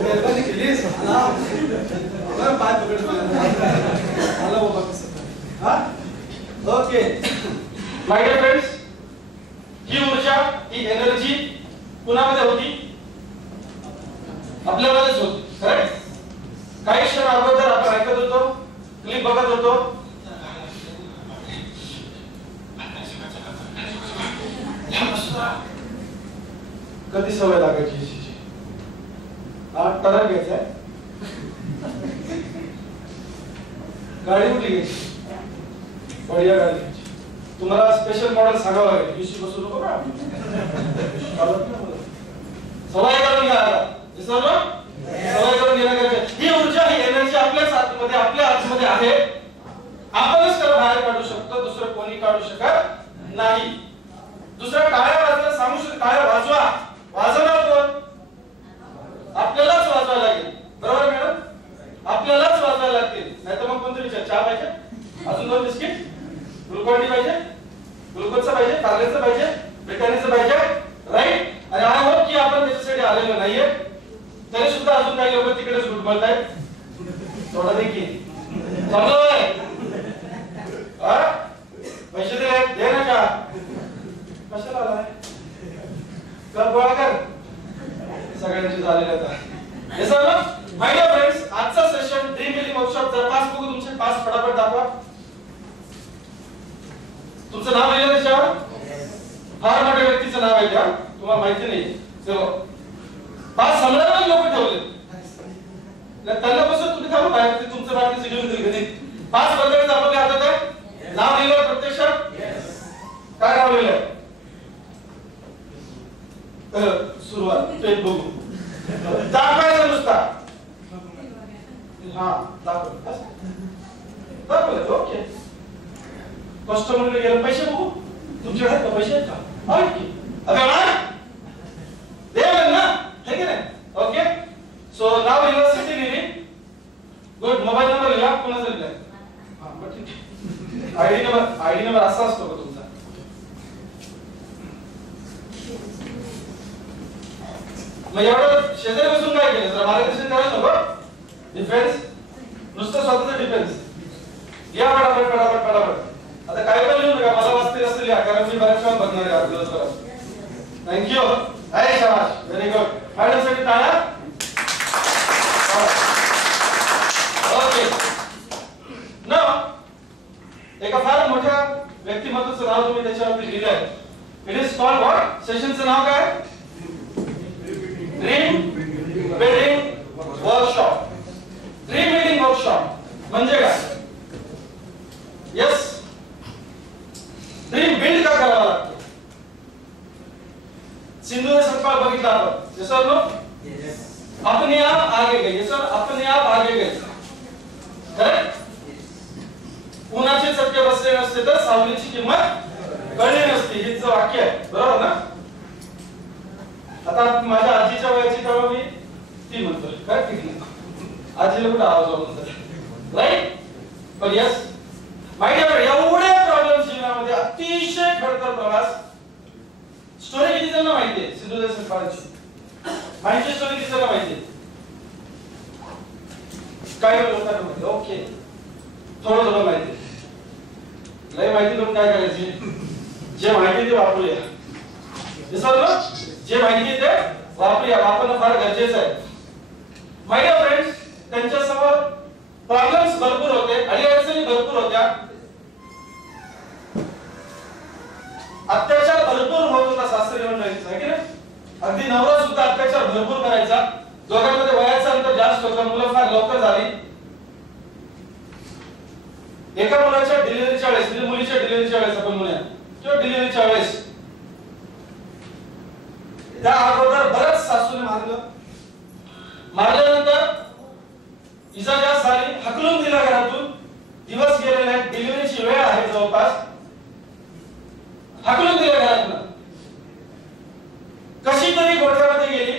मेहरबानी केलीस मला पाय पकड मला बाबा कसं हा ओके माय डियर फ्रेंड्स, ही ऊर्जा ही एनर्जी कुणामध्ये होती? आपल्यामध्येच होती. करेक्ट? काही क्षण अगोदर आपण ऐकत होतो, क्लिप बघत होतो, कधी सवय लागायची टर्न घ्यायचा गाडी कुठली घ्यायची? बढिया गाडी घ्यायची. तुम्हाला स्पेशल मॉडेल सांगावं लागेल. वीस बसू नको का? सवय करून घ्या आता. विसरलो? सवय करून घेणं गरजेचं. ही ऊर्जा ही एनर्जी आपल्याच आतमध्ये आपल्या आतमध्ये आहे. आपणच त्याला बाहेर काढू शकतो, दुसरं कोणी काढू शकत नाही. दुसऱ्या टाळ्या वाजवायला सांगू शकतो, टाळ्या वाजवा. वाजवणार कोण? आपल्यालाच वाजवायला लागेल. बरोबर मॅडम? आपल्यालाच वाजवायला लागतील. नाहीतर मग कोणतरी विचार चहा पाहिजे, अजून 2 बिस्किट, ग्लुकॉन डी पाहिजे, ग्लुकोजचं पाहिजे, कार्लेचं पाहिजे, ब्रिटानियाचं पाहिजे, राईट? आणि आय होप की आपण त्याच्यासाठी आलेलो नाहीये. तरी सुद्धा अजून काही लोक तिकडेच गुटमळतायत. थोडा देखील जमलोय. पैसे दे ना का? कशाला आलाय? कर गोळा कर. सगळ्यांची झालेली आता. हे सर माय डियर फ्रेंड्स, आजचा सेशन ड्रीम बिल्डिंग वर्कशॉप. जर पाच बघू तुमचे पाच फटाफट दाखवा. तुमचं नाव लिहिलं त्याच्यावर? फार मोठ्या व्यक्तीचं नाव आहे त्या, तुम्हाला माहिती नाही. चलो 5 समजायला लोक ठेवले. त्यांना कसं तुम्ही थांबा बाहेर, ते तुमचं बाटली घेऊन घरी 5 बदलायचं आपल्या हातात आहे. नाव लिहिलं प्रत्यक्षात? काय नाव लिहिलंय? सुरुवात पेज बघू दाखवायचं नुसता. हा दाखवलं. ओके. कस्टमरकडे गेलं, पैसे बघू तुमच्याकडे आहेत का? पैसे आहेत का? आहेत की. दे ना, हे की नाही? ओके. सो नाव लिहिलं, सिटी लिहिली, गुड. मोबाईल नंबर लिहा, कोणाचा लिहिलाय? हा मग ठीक. आयडी नंबर असा असतो का तुमचा? मग एवढं शेजारी बसून काय केलं? जरा मार्गदर्शन करायला नको? डिफेन्स नुसतं स्वतःचं डिफेन्स घ्या. फटाफट. आता काय पण लिहू नका, मला वाचते असं लिहा, कारण मी बऱ्याच वेळा बघणार आहे दिवसभरात. थँक्यू. आहे शाबाश, व्हेरी गुड. मॅडम साठी टाळ्या. ओके. नाउ एका फार मोठ्या व्यक्तिमत्वाचं नाव तुम्ही त्याच्यावरती लिहिलंय. It is called what? सेशनचं नाव काय? Dream building workshop. Dream building workshop म्हणजे काय? यस, ड्रीम बिल्ड का करावा लागतो? सिंधू ने सवाल बघितला आपण. सर नो अपने आप आगे गए. सर अपने आप आगे गए. करेक्ट? उन्हाचे चटके बसले नसते तर सावलीची किंमत कळली नसती. हेच वाक्य आहे. बरोबर ना? आता माझ्या आजीच्या वयाची तेव्हा मी ती म्हणतो. करेक्ट की नाही? आजीला कुठे आवाज म्हणतात, राईट? पण यस माय डिअर, एवढे प्रॉब्लेम जीवनामध्ये, अतिशय खडतर प्रवास. स्टोरी किती जणांना माहिती आहे? सिंधू देशपांडेची माहिती स्टोरी किती जणांना माहिती आहे? काही लोकांना माहिती. ओके, थोडं माहिती. लय माहिती करून काय करायची? जे माहिती ते वापरूया. विसरलो? जे माहिती ते वापरूया. वापरणं फार गरजेचं आहे. माय डिअर फ्रेंड्स, त्यांच्यासमोर प्रॉब्लेम्स भरपूर होते, अडीअडचणी भरपूर होत्या, अत्याचार भरपूर होत होता सासरी मंडळीचा, आहे की नाही? अगदी नवरा सुद्धा अत्याचार भरपूर करायचा. दोघांमध्ये वयाचं अंतर जास्त होतं, मुलं फार लवकर झाली. एका मुलाच्या डिलिव्हरीच्या वेळेस, म्हणजे मुलीच्या डिलिव्हरीच्या वेळेस आपण म्हणूया, किंवा डिलिव्हरीच्या वेळेस, त्या अगोदर बरंच सासूने मारल्यानंतर इजा जास्त झाली, हकलून दिला घरातून. दिवस गेलेले आहेत, डिलिव्हरीची वेळ आहे जवळपास, हकलून दिलं घरातून. कशी तरी गोठ्यामध्ये गेली.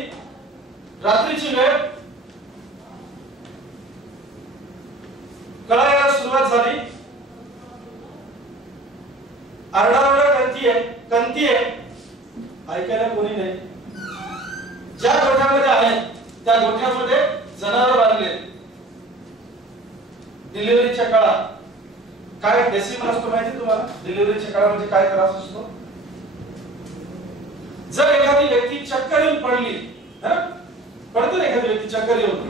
रात्रीची वेळ, कळायला सुरुवात झाली. आरडाओरडा कंती आहे, ऐकायला कोणी नाही. ज्या गोठ्यामध्ये आहे त्या गोठ्यामध्ये जनावर बांधले. डिलिव्हरीच्या काळात काय डेसिमल असतो माहिती तुम्हाला? डिलिव्हरीच्या काळामध्ये काय त्रास असतो? जर एखादी व्यक्ती चक्कर येऊन पडली, पडतो ना एखादी व्यक्ती चक्कर येऊन,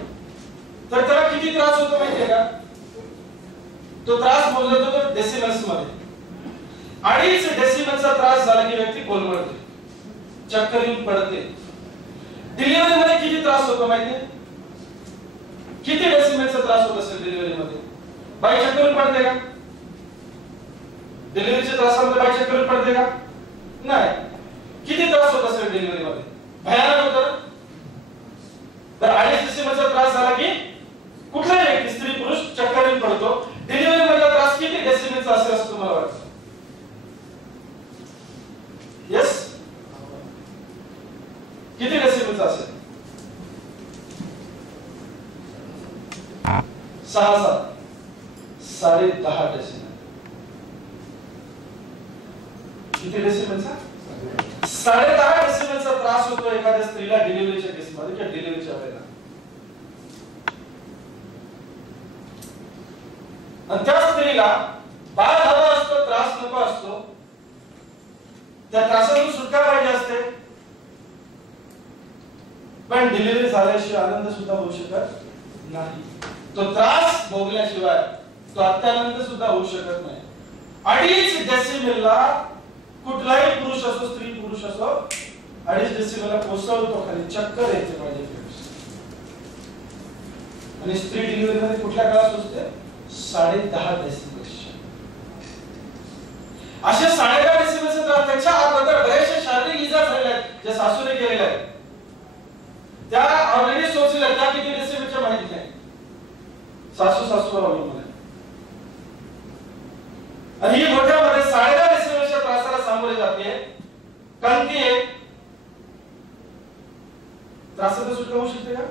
तर त्याला किती त्रास होतो माहितीये का? तो त्रास मोजला जातो डेसिमल्स मध्ये. 2.5 डेसिमलचा त्रास झाला की व्यक्ती कोलमडते, चक्कर येऊन पडते. डिलिव्हरी मध्ये किती त्रास होतो माहितीये? किती डेसिमलचा त्रास होत असेल डिलिव्हरी मध्ये? बाई चक्कर येऊन पडते का? डिलिव्हरीच्या त्रासामध्ये बाई चक्कर येऊन पडते का? नाही. किती त्रास होत असेल डिलिव्हरी मध्ये? भयानक होतं. तर 2.5 डेसिमलचा त्रास झाला की कुठलाही व्यक्ती, स्त्री पुरुष, चक्कर येऊन पडतो. डिलिव्हरी मधला त्रास किती डेसिमलचा असेल असं तुम्हाला वाटतं? यस, किती डेसिमलचा असेल? 6-7, 10.5 डेसिमल. किती डेसिमलचा? 10.5 डेसिमलचा त्रास होतो एखाद्या स्त्रीला डिलिव्हरीच्या केसमध्ये किंवा डिलिव्हरीच्या वेळेला. आणि त्या स्त्रीला बाळ हवा असतो, त्रास नको असतो, त्या त्रासातून सुटका पाहिजे असते, पण डिलिव्हरी झाल्याशिवाय आनंद सुद्धा होऊ शकत नाही. तो त्रास भोगल्याशिवाय तो अत्यानंद सुद्धा होऊ शकत नाही. 2.5 डेसिमलला कुठलाही पुरुष असो, स्त्री पुरुष असो, 2.5 डेसिमलला कोसळतो खाली, चक्कर येते माझे फ्रेंड्स. आणि स्त्री डिलिव्हरी मध्ये कुठल्या काळात असते? 10.5 डेसिमल. असे 10.5 डेसिमलचे त्रास त्याच्या अगोदर बरेचसे शारीरिक इजा झालेल्या आहेत, ज्या सासूने केलेल्या आहेत, त्या ऑलरेडी सोचल्या. त्या किती डेसिमलच्या माहिती नाही, सासूवर अवलंबून आहे. आणि ही गोठ्यामध्ये 10.5 डेसिमलच्या त्रासाला सामोरे जाते, कंती त्रासातून सुटका होऊ शकते का?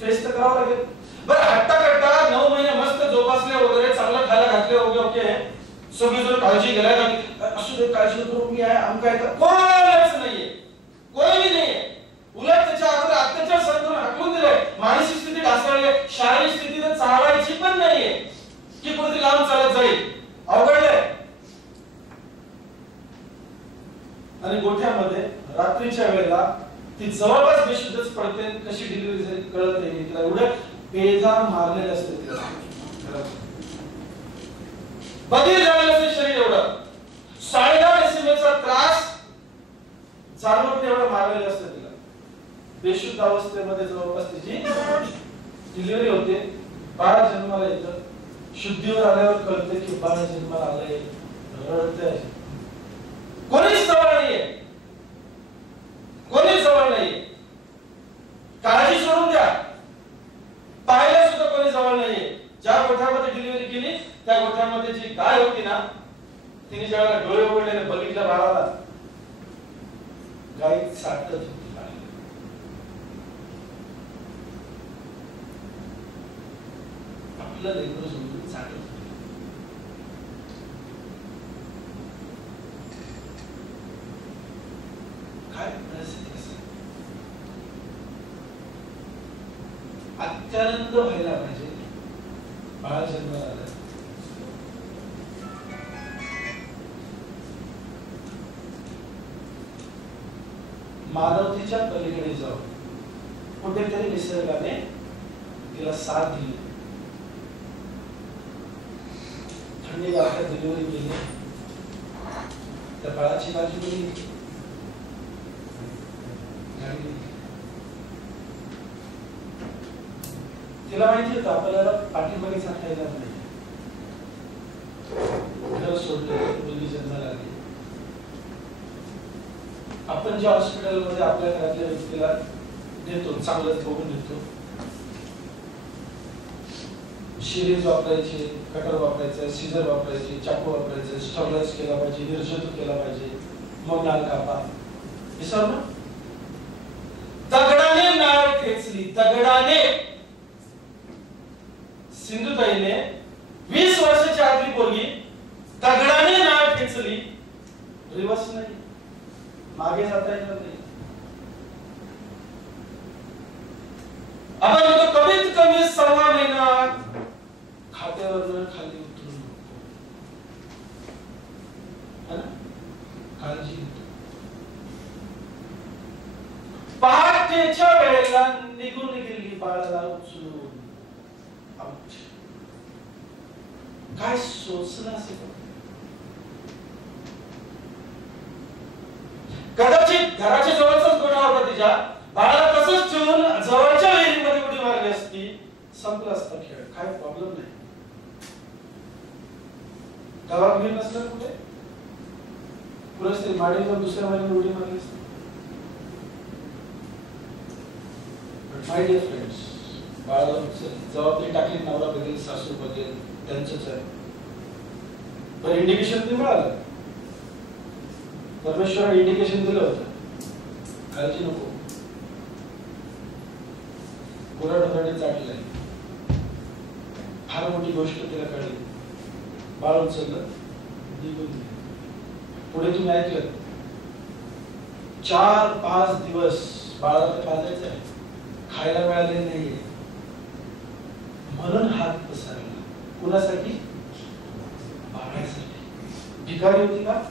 फेस तर करावं लागेल. बरं, हट्टा कट्टा 9 महिने मस्त जोपासले वगैरे, चांगलं खायला घातले, ओके, सगळी जर काळजी घ्यायला असू दे, काळजी करू, मी आहे, आमका आहे, कोणच नाहीये, कोणी नाहीये. उलट त्याच्या अगोदर अत्याचार सहन करून हाकलून दिलंय, मानसिक स्थिती ढासळली, शारीरिक स्थिती तर चालायची पण नाहीये की कुठेतरी लांब चालत जाईल, अवघडलंय. आणि गोठ्यामध्ये रात्रीच्या वेळेला ती जवळपास बेशुद्धच पडते. कशी डिलिव्हरी झाली कळत नाही तिला, एवढं बेजार मारलेलं असते तिला, बधीर झालेलं असते शरीर एवढं. 10.5 डेसिमलचा त्रास जाणवत एवढं मारलेलं असतं तिला. बेशुद्ध अवस्थेमध्ये जवळपास तिची डिलिव्हरी होते. बाळ जन्माला येतं, शुद्धीवर आल्यावर कळते की बाळ जन्माला आलंय, रडतंय. कोणीच जवळ नाहीये, कोणीच जवळ नाहीये. काळजी सोडून द्या, पाहायला सुद्धा कोणी जवळ नाहीये. ज्या गोठ्यामध्ये डिलिव्हरी केली त्या गोठ्यामध्ये जी गाय होती ना, तिने ज्यावेळेला डोळे उघडले बघितलं बाळाला, गाय साठत होती. आपलं लेकरं समजून साठत होती. काय परिस्थिती असेल? अत्यानंद व्हायला पाहिजे बाळ जन्माला आलं. मानवतेच्या पलीकडे जाऊ, कुठेतरी निसर्गाने तिला साथ दिली. थंडी वाऱ्यात डिलिव्हरी केली, त्या बाळाची काळजी केली. तिला माहिती होतं आपल्याला पाठीमागे साठायला नाही. घर सोडलं, मुलगी जन्माला आली. आपण ज्या हॉस्पिटलमध्ये आपल्या घरातल्या व्यक्तीला देतो, चांगलंच बघून देतो, शिरीज वापरायची, कटर वापरायचं, सीझर वापरायचे, चाकू वापरायचं, स्टरलाइज केला पाहिजे, निर्जंतुक केला पाहिजे, मग नाळ कापा. हे सर्व दगडाने नाळ खेचली, दगडाने. सिंधुताईने 20 वर्षाची आतली पोरगी दगडाने नाळ खेचली. रिवर्स नाही, मागे जाता येणार नाही. आपण म्हणतो कमीत कमी 6 महिना खात्यावर खाली उतरू नको, काळजी घेतो. पहाटेच्या वेळेला निघून गेली बाळाला उचलून. काय सोचलं असेल? कदाचित घराच्या जवळचाच गोठा होता तिच्या, बाळाला तसंच ठेवून जवळच्या विहिरीमध्ये उडी मारली असती, संपला असता खेळ, काय प्रॉब्लेम नाही. गावात विहीर नसलं कुठे पुरस्ते माडी जाऊन दुसऱ्या महिन्यात उडी मारली असती. माय डिअर फ्रेंड्स, बाळाला जबाबदारी टाकली, नवरा बघेल, सासू बघेल, त्यांचंच आहे. पण इंडिकेशन ते मिळालं, परमेश्वराने इंडिकेशन दिलं होतं, काळजी नको, कोणा डोक्याने चाटलंय. फार मोठी गोष्ट तिला कळली. बाळ उचललं, निघून गेलं. पुढे तुम्ही ऐकलं, 4-5 दिवस बाळाला पाजायचं आहे, खायला मिळाले नाही म्हणून हात पसरला. कुणासाठी? बाळासाठी. भिकारी होती का?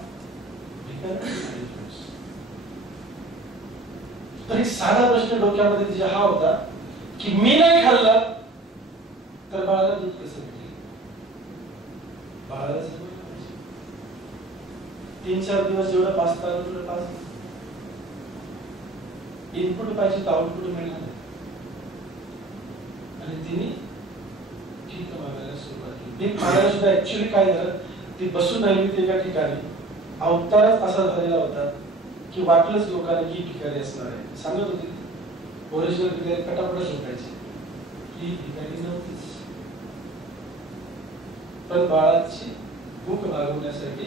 तर एक साधा प्रश्न डोक्यामध्ये तिच्या हा होता की मी नाही खाल्लं तर बाळाला दूध कसं भेटेल? बाळाला 3-4 दिवस जेवढं पाचता तेवढं पाच. इनपुट पाहिजे तर आउटपुट मिळणार नाही. आणि तिने ठीक मागायला सुरुवात केली. भीक मागायला सुद्धा ऍक्च्युअली काय झालं, ती बसून राहिली होती एका ठिकाणी. अवतारच असा झालेला होता की वाटलंच लोकांना की भिकारी असणार आहे. सांगत होती ओरिजिनल भिकारी पटापट झोपायची, ही भिकारी नव्हतीच. पण बाळाची भूक भागवण्यासाठी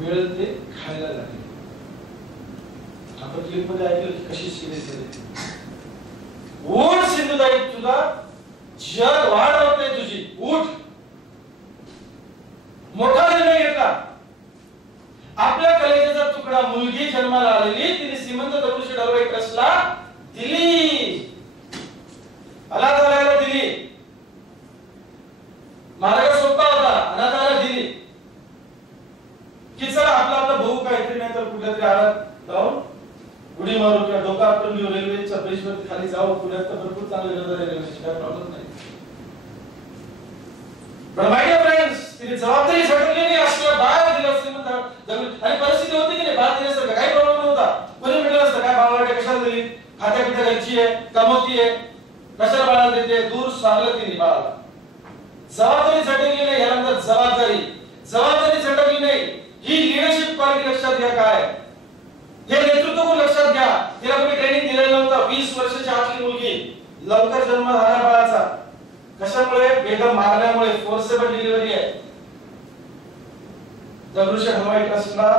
मिळेल ते खायला लागले. आपण क्लिप मध्ये ऐकलं की कशी सिरियस झाली. उठ सिंधुताई, तुला जग वाढवत नाही तुझी, उठ. मोठा निर्णय घेतला. आपल्या कलेचा तुकडा मुलगी जन्माला आलेली तिने श्रीमंत दगडूशेठ हलवाई ट्रस्टला दिली, अनाथालयाला दिली. मार्ग सोपा होता, अनाथालयाला दिली की चला आपला भाऊ काहीतरी नाही तर कुठल्या तरी आळात जाऊन उडी मारू किंवा डोका आपटून घेऊ, रेल्वेच्या ब्रिजवर खाली जाऊ. पुण्यात तर भरपूर चांगले रेल्वेची काय प्रॉब्लेम नाही. पण माय डिअर फ्रेंड्स, तिने जबाबदारी झटकली नाही. असलं बाळ दिलं श्रीमंत आणि परिस्थिती होती की नाही, बाळ दिल्यासारखं काही प्रॉब्लेम नव्हता. कोणी म्हटलं असतं काय बाळाला कशाला दिली, खात्या पित्या घरची आहे, कमवती आहे, कशाला बाळाला देते, दूर सारलं तिने बाळाला. जबाबदारी झटकली नाही. यानंतर जबाबदारी झटकली नाही. ही लिडरशिप क्वालिटी लक्षात घ्या. काय हे नेतृत्व गुण लक्षात घ्या. तिला कोणी ट्रेनिंग दिलेलं नव्हतं. 20 वर्षाची आतली मुलगी, लवकर जन्म झाला बाळाचा. कशामुळे? बेदम मारल्यामुळे. फोर्सेबल डिलिव्हरी आहे. दगडूशेठ हलवाई ट्रस्टला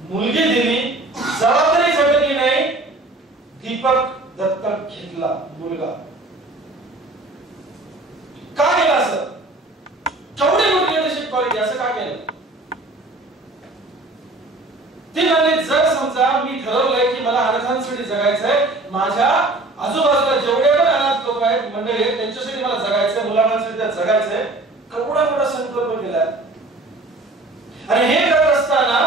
मुलगी दिली, जबाबदारी झटकली नाही. दीपक दत्तक घेतला मुलगा. का केलं असं? केवढी मोठी लिडरशिप क्वालिटी. असं का केलं? ती म्हणाली जर समजा मी ठरवलंय की मला अनाथांसाठी जगायचंय, माझ्या आजूबाजूला जेवढे पण अनाथ लोक आहेत, मंडळी आहेत, त्यांच्यासाठी मला जगायचंय, मुलांसाठी जगायचंय. केवढा मोठा संकल्प केलाय. आणि हे करत असताना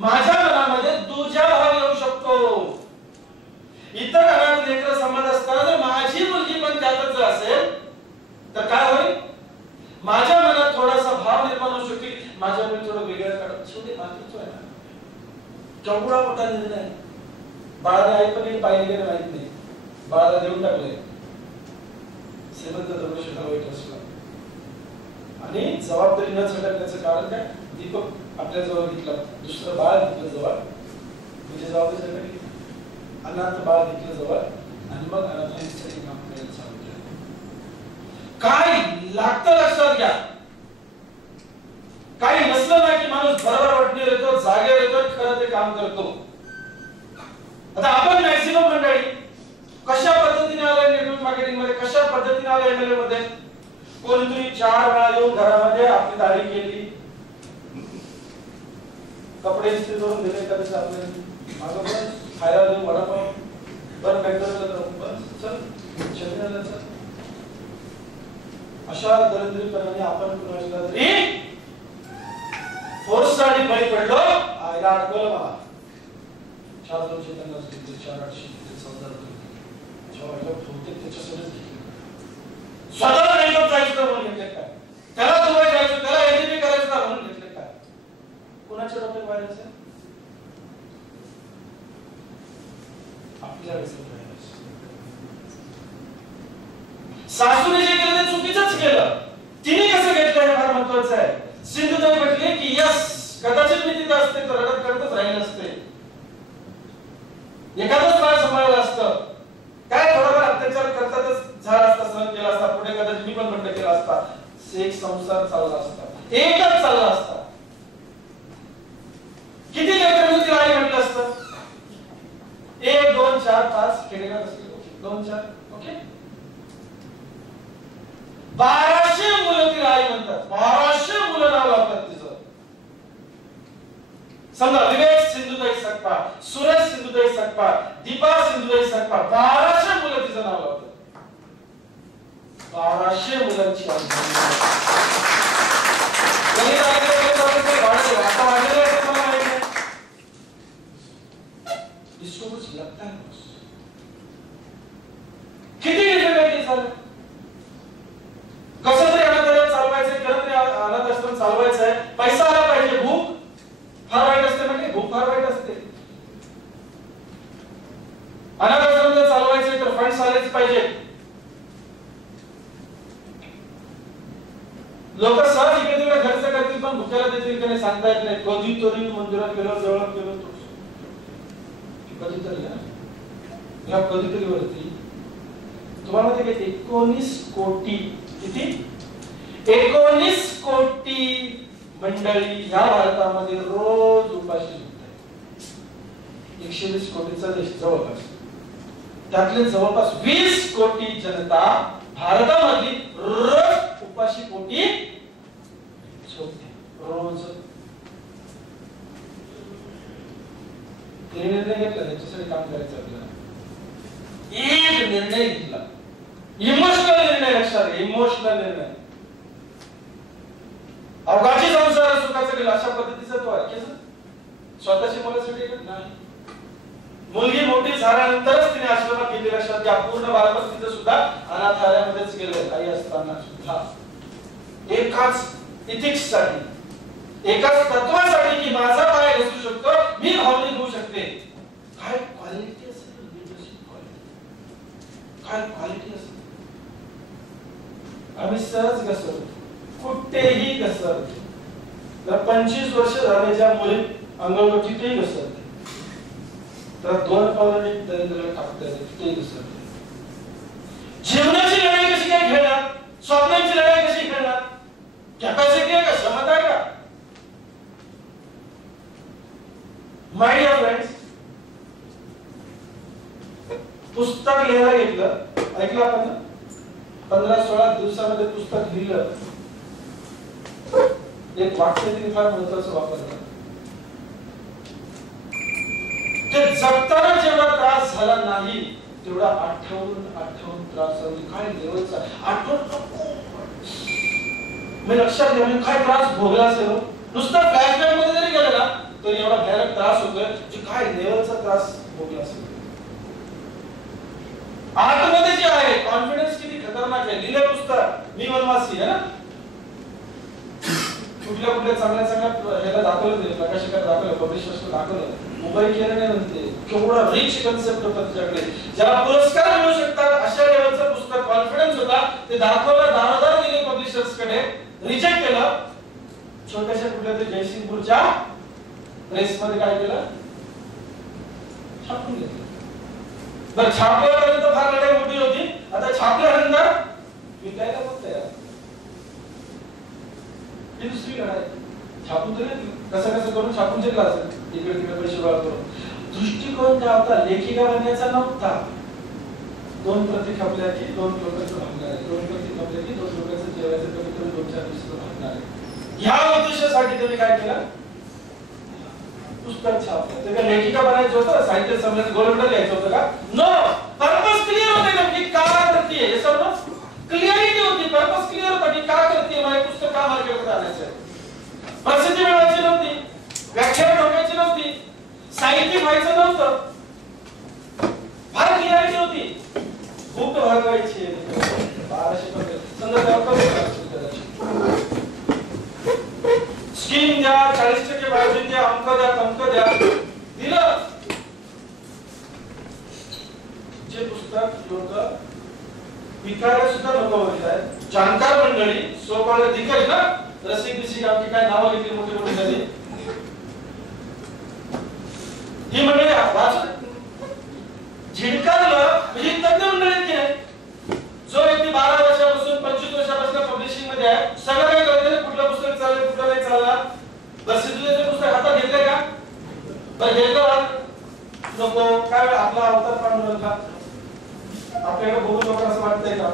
माझ्या मनामध्ये दुजा भाव येऊ शकतो. इतर अनाथ लेकरं समजत असताना जर माझी मुलगी पण त्यातच असेल तर काय होईल? माझ्या मनात थोडासा भाव निर्माण होऊ शकतो, माझ्या मुली थोडं वेगळं काढत शेवटी मातीच आहे ना. केवढा मोठा निर्णय. बाळाला आई पण पाहिजे की माहित नाही, बाळाला देऊन टाकले श्रीमंत दगडूशेठ हलवाई ट्रस्टला. आणि जबाबदारी न झटकण्याचं कारण काय? दीपक आपल्या जवळ घेतला, दुसरं बाळ घेतलं जवळ, म्हणजे जबाबदारी झटकली. अनाथ बाळ घेतलं जवळ आणि मग अनाथांसाठी काम करायला चालू केलं. काय लागतं लक्षात घ्या. काही नसलं ना की माणूस बरोबर वाटणे येतो, जागेवर येतो, खरं ते काम करतो. आता आपण मॅक्सिमम मंडळी कशा पद्धतीने आलाय नेटवर्क मार्केटिंग मध्ये, कशा पद्धतीने आलाय एमएलए मध्ये. कोणीतरी 4 वेळा येऊन घरामध्ये आपली दाढी केली, कपडे इस्त्री करून दिले, कधीच आपल्याला मागं बस खायला देऊन वडापाव बरं काय करत बस चल शरीराला अशा दरिद्रीपणाने आपण कुणाला तरी फोर्ससाठी बळी पडलो. आईला अडकवलं मला 4,250 घेतले, 4,800 घेतले, 14,000 बहुतेक त्याच्यासाठीच घेतले. स्वतःला मेकअप जायचं तर म्हणून घेतले काय, त्याला दुबई जायचं, त्याला एडीपी करायचं तर म्हणून घेतले काय. कोणाच्या डोक्यात व्हायरस आहे? आपल्या सासूने जे केलं ते चुकीचंच केलं. तिने कसं घेतलं हे फार महत्वाचं आहे. सिंधुताई म्हटली की यस, कदाचित मी तिथे असते तर रडत करतच राहिले असते, एखादंच बाळ सांभाळलं असतं, काय थोडाफार अत्याचार करतातच झाला असता, सहन केला असता, पुढे कदाचित मी पण बंद केला असता, एक संसार चालला असता, एकच चालला असता. किती लेकरांनी तिला आई म्हटलं असतं? 1 2 4 5 खेडेगाव असतील, 2 4 ओके, 1200 मुलं तिला आई म्हणतात, 1200 मुलं नाव लावतात तिचं. समजा विवेक सिंधुताई सकपाळ, सुरेश सिंधुताई सकपाळ, दीपा सिंधुताई सकपाळ, 1200 मुलं तिचं नाव लावतात. 1200 मुलांची आई. आता वाढलेलं आहे तुम्हाला माहिती आहे. इसको कुछ लगता है किती डिफिकल्टी झालं. कसं तरी अनाथ चालवायचंय, कसं तरी अनाथ आश्रम चालवायचंय, पैसा आला पाहिजे. भूक फार वाईट असते, म्हणजे भूक फार वाईट असते. अनाथ आश्रम जर चालवायचे तर फंड्स आलेच पाहिजे. लोक सहज इकडे तिकडे खर्च करतील पण भुक्याला देतील की नाही सांगता येत नाही. कधीतरी मंदिरात गेलो, जवळ गेलो तो कधीतरी या कधीतरी वरती तुम्हाला माहिती आहे 19 कोटी, किती 19 कोटी मंडळी या भारतामध्ये रोज उपाशी झोपतात. 120 कोटीचा देश जवळपास, त्यातले जवळपास 20 कोटी जनता भारतामधली रोज उपाशी पोटी झोपते. रोज निर्णय घेतला त्याच्यासाठी काम करायचं आपल्याला. एक निर्णय घेतला, इमोशनल निर्णय, लक्षात घ्या, इमोशनल निर्णय. अवघाची संसार सुखाचं केलं अशा पद्धतीचं तो आहे. स्वतःच्या मुलासाठी नाही. मुलगी मोठी झाल्यानंतरच तिने आश्रमात गेली. लक्षात घ्या, पूर्ण बालपण तिचं सुद्धा अनाथालयामध्येच गेलं. काही असताना सुद्धा एकाच इथिक्स साठी, एकाच तत्वासाठी की माझा पाय घसरू शकतो, मी भावनिक होऊ शकते. काय क्वालिटी असेल, लीडरशिप क्वालिटी, काय क्वालिटी असेल. आम्ही सहज घसरतो, कुठेही घसरतो. 25 वर्ष झाल्याच्या मुली अंगलगतीतही घसरते, तर 2 पावलांनी दरिद्र टाकता येते, तिथेही घसरते. जीवनाची लढाई कशी काय खेळणार, स्वप्नांची लढाई कशी खेळणार, कॅपॅसिटी आहे का, क्षमता आहे का. माय डिअर फ्रेंड्स, पुस्तक लिहायला घेतलं, ऐकलं आपण ना, 15-16 दिवसामध्ये पुस्तक लिहिलं. एक वाक्य तिने फार महत्वाचं वापरलं. ते जगताना जेवढा त्रास झाला नाही तेवढा आठवून त्रास झाला. काय लेवलचा आठवण मी लक्षात घ्या, काय त्रास भोगला असेल. नुसता फ्लॅशबॅक मध्ये जरी गेला ना तर एवढा भयानक त्रास होतोय की काय लेवलचा त्रास भोगला असेल. आतमध्ये जे आहे कॉन्फिडन्स किती खतरनाक आहे. लिहिलं पुस्तक मी वनवासी आहे ना, कुठल्या चांगल्या ह्याला दाखवलं, ते प्रकाशकाला दाखवलं, पब्लिशर्सला दाखवलं. मोबाईल केलं नाही म्हणते, केवढा रिच कन्सेप्ट होता त्याच्याकडे, ज्याला पुरस्कार मिळू शकतात अशा लेवलचं पुस्तक, कॉन्फिडन्स होता. ते दाखवलं, दारोदार दिले पब्लिशर्स कडे, रिजेक्ट केलं. छोट्याशा कुठल्या तरी जयसिंगपूरच्या प्रेस मध्ये काय केलं, छापून घेतलं. बरं, छापल्यापर्यंत फार लढाई मोठी होती. आता छापल्यानंतर विकायला पण तयार. ही दुसरी लढाई. छापून तरी कसं करून छापून तरी असेल, इकडे तिकडे पैसे गोळा करून. दृष्टिकोन काय होता, लेखिका बनण्याचा नव्हता. 2 प्रती खपल्या की 2 लोकांचं भागणार आहे, 2 प्रती खपल्या की 2 लोकांचं जेवायचं, कमी कमी 2-4 दिवसाचं भागणार आहे. ह्या उद्देशासाठी त्यांनी काय केलं, पुस्तक छापलं. ते काय लेखिका बनायचं होतं, साहित्य संमेलन गोल्ड मेडल घ्यायचं होतं का? नो, पर्पस क्लिअर होते की काय करते हे सर्व क्लिअरिटी होती, पर्पस क्लिअर होता की का करते, मला पुस्तक का मार्केटमध्ये आणायचं, प्रसिद्धी मिळवायची नव्हती, व्याख्यान ठोकायची नव्हती, साहित्य व्हायचं नव्हतं, फार क्लिअरिटी होती, भूक भागवायची 1200 स्कीम द्या, 40% मार्जिन द्या, अंक द्या, तमक द्या, दिलं. जे पुस्तक लोक विकायला सुद्धा नको होते, जाणकार मंडळी सो कॉल्ड अधिकारी ना, रसिक बिसिक आपली काय नावं घेतली मोठी मोठी झाली, ही मंडळी वाचत झिडकारलं म्हणजे तज्ञ मंडळीत केलं. जो व्यक्ती 12 वर्षापासून 25 वर्षापासून पब्लिशिंग मध्ये आहे, सगळं काय करते, कुठलं पुस्तक चाललंय कुठलं नाही चालला, प्रसिद्धीचे पुस्तक हातात घेतलंय का, बरं घेतलं नको काय आपला अवतार पांडुरंग का आपल्याला बघून लोकांना असं वाटतंय का,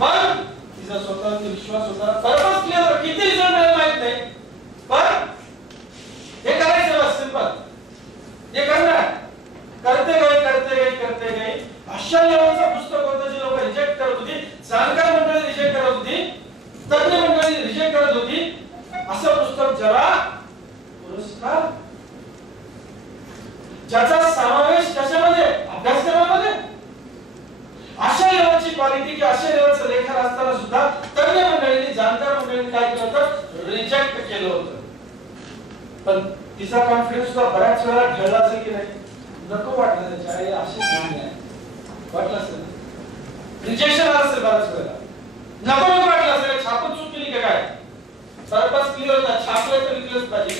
पण तिचा स्वतःचा विश्वास होता, पर्पस क्लिअर, किती रिझल्ट मिळेल माहित नाही, पण हे करायचं बस सिंपल, हे करणार, करते गए अशा लेवलचं पुस्तक होतं जे लोक रिजेक्ट करत होती, जाणकार मंडळी रिजेक्ट करत होती, तज्ञ मंडळी रिजेक्ट करत होती, असं पुस्तक जरा पुरस्कार ज्याचा समावेश कशामध्ये, अभ्यासक्रमामध्ये, अशा लेवलची क्वालिटी की अशा लेवलचं लेखन असताना सुद्धा तज्ञ मंडळींनी, जाणकार मंडळींनी काय केलं होतं, रिजेक्ट केलं होतं. पण तिचा कॉन्फिडन्स सुद्धा बऱ्याच वेळा ढळला असेल की नाही, नको वाटलं त्याच्या आई अशीच नाही आहे वाटलं असेल, रिजेक्शन आलं असेल बऱ्याच वेळेला, नको वाटलं असेल, छापून चूक केली का काय, पर्पस क्लिअर होता, छापलं तर विकलंच पाहिजे,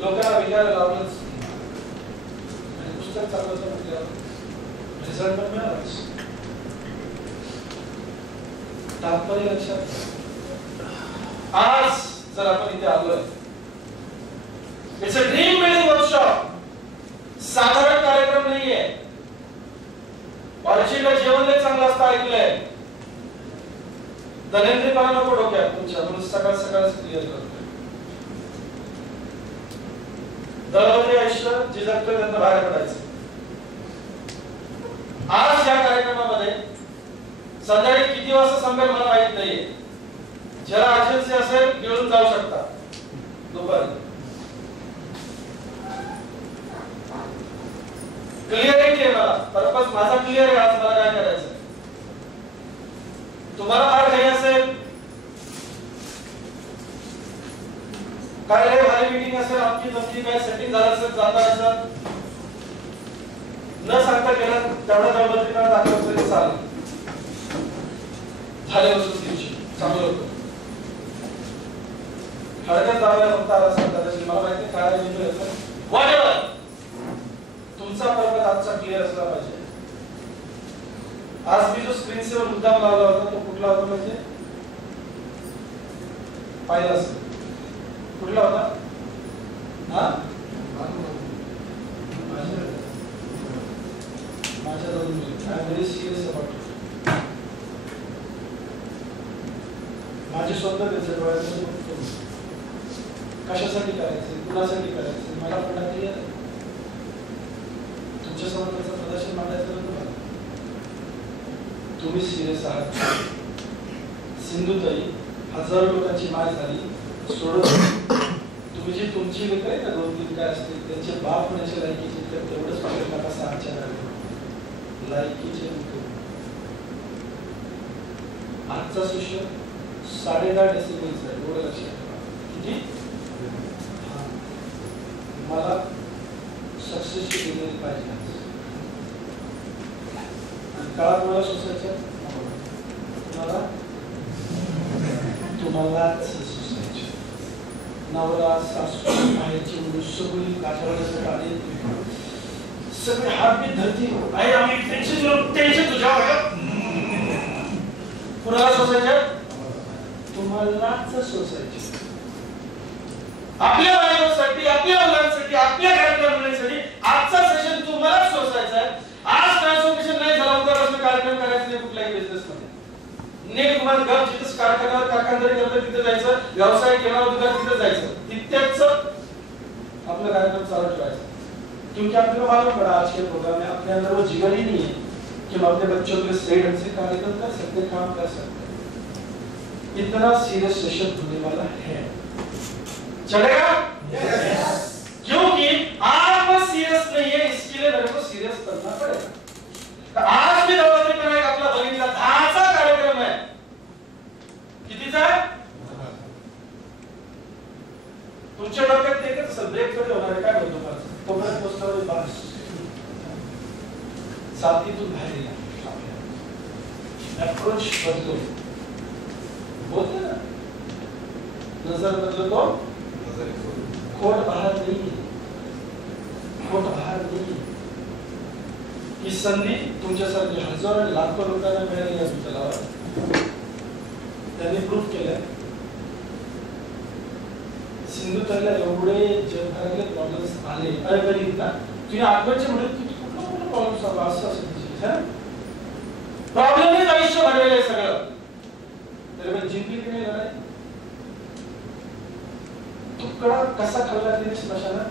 लोकांना विकायला लावलंच आणि पुस्तक चालवतं म्हटल्यावर रिझल्ट पण मिळालाच. तात्पर्य लक्षात, आज जर आपण इथे आलोय, it's a dream building workshop, साधारण कार्यक्रम नाहीये. ऑरिजिनल जेवण लय चांगलं असतं ऐकलंय, दलिंद्रीपणा नको डोक्यात तुमच्या, म्हणून सकाळ सकाळ क्लिअर करतोय. दळवली आयुष्य जे जगतोय त्यांना बाहेर पडायचं. आज या कार्यक्रमामध्ये संध्याकाळी किती वाजता संपेल मला माहित नाहीये, ज्याला अर्जन्सी असेल घेऊन जाऊ शकता दुपारी. क्लिअरिटी आहे मला, पर्पस माझा क्लिअर आहे, आज मला काय करायचं. तुम्हाला फार काही असेल, काय रे भारी मीटिंग असेल, आपली नक्की काय सेटिंग झालं असेल, जाता असेल, न सांगता गेलं तेवढा जबाबदारीला दाखवलं तरी चालेल, झाले वस्तू दिवशी चांगलं होतं. हळदच दाबायला फक्त आला सांगता मला माहिती काय व्हॉटएव्हर, तुमचा पर्पज आजचा क्लिअर असला पाहिजे. आज मी जो स्क्रीन सेवर मुद्दाम लावला होता तो कुठला होता म्हणजे पाहिला असेल, कुठला होता, हा माझ्या दोन व्हेरी सिरियस अबाउट माझे स्वतः त्याचे डोळ्यात कशासाठी करायचे, कुणासाठी करायचे मला पण नाही. तुमच्या समोर त्याचं प्रदर्शन मांडायचं नव्हतं, तुम्ही सिरियस आहात. सिंधुताई हजारो लोकांची माय झाली, सोडत तुम्ही जी तुमची लेकर आहे ना 2-3 काय असते त्यांचे बाप होण्याच्या लायकीचे, तर तेवढंच पाहिजे नका 6 लायकीचे. आजचा शिष्य 10.5 डेसिबलचा आहे, एवढं लक्षात ठेवा. किती मला सक्सेसची डिग्री पाहिजे आणि काळात मला सोसायच्या तुम्हालाच सोसायची नवरा सासू माहेरची मुलं सगळी काठावरच्या गाडी सगळे हात बीत धरती आहे, आम्ही टेन्शन तुझ्यावर कुणाला सोसायच्या, तुम्हालाच सोसायची. आपल्या बायकोसाठी, आपल्या मुलांसाठी, आपल्या घरातल्या मुलांसाठी आजचा सेशन तुम्हालाच सोसायचा आहे. आज ट्रान्सफॉर्मेशन नाही झाला, उद्यापासून कार्यक्रम करायचा नाही कुठल्याही बिझनेस मध्ये. नेट तुम्हाला गप जिथं कारखान्यावर कारखानदारी करतं तिथे जायचं, व्यवसाय केला दुकान तिथे जायचं, तिथेच आपला कार्यक्रम चालू ठेवायचा. क्योंकि आपको मालूम पड़ा आज के प्रोग्राम में अपने अंदर वो जिगर ही नहीं है कि हम अपने बच्चों के लिए सही ढंग से कार्यक्रम कर सकते, काम कर सकते। इतना सीरियस सेशन होने वाला है, चलेगा? क्योंकि आप सीरियस नहीं है, इसके लिए मेरे को सीरियस करना पड़ेगा। तो आज भी नवरात्री पर एक आपला बघितला 10चा कार्यक्रम आहे। कितीचा आहे? तुमच्या डोक्यात एकच असेल, ब्रेक कधी होणार आहे काय बोलतो मला? तोपर्यंत पोहोचल्यावर बस साथीतून बाहेर या, अप्रोच बदलो, बोलते ना, नजर बदलो तो खोट बाहर नहीं, खोट बाहर नहीं। ही संधी तुमच्यासारखे हजारो आणि लाखो लोकांना मिळाली आहे तलावात, त्यांनी प्रूफ केलंय। सिंधुताईला एवढे जगभरातले प्रॉब्लेम्स आले, अरे कधी ना तुम्ही आत्महत्या म्हणजे कुठला प्रॉब्लेम्स आला असं असं प्रॉब्लेमच आयुष्य भरलेलं आहे सगळं, तरी पण जिंकली की नाही लढाई? तुकडा कसा खाल्ला तिने स्मशानात?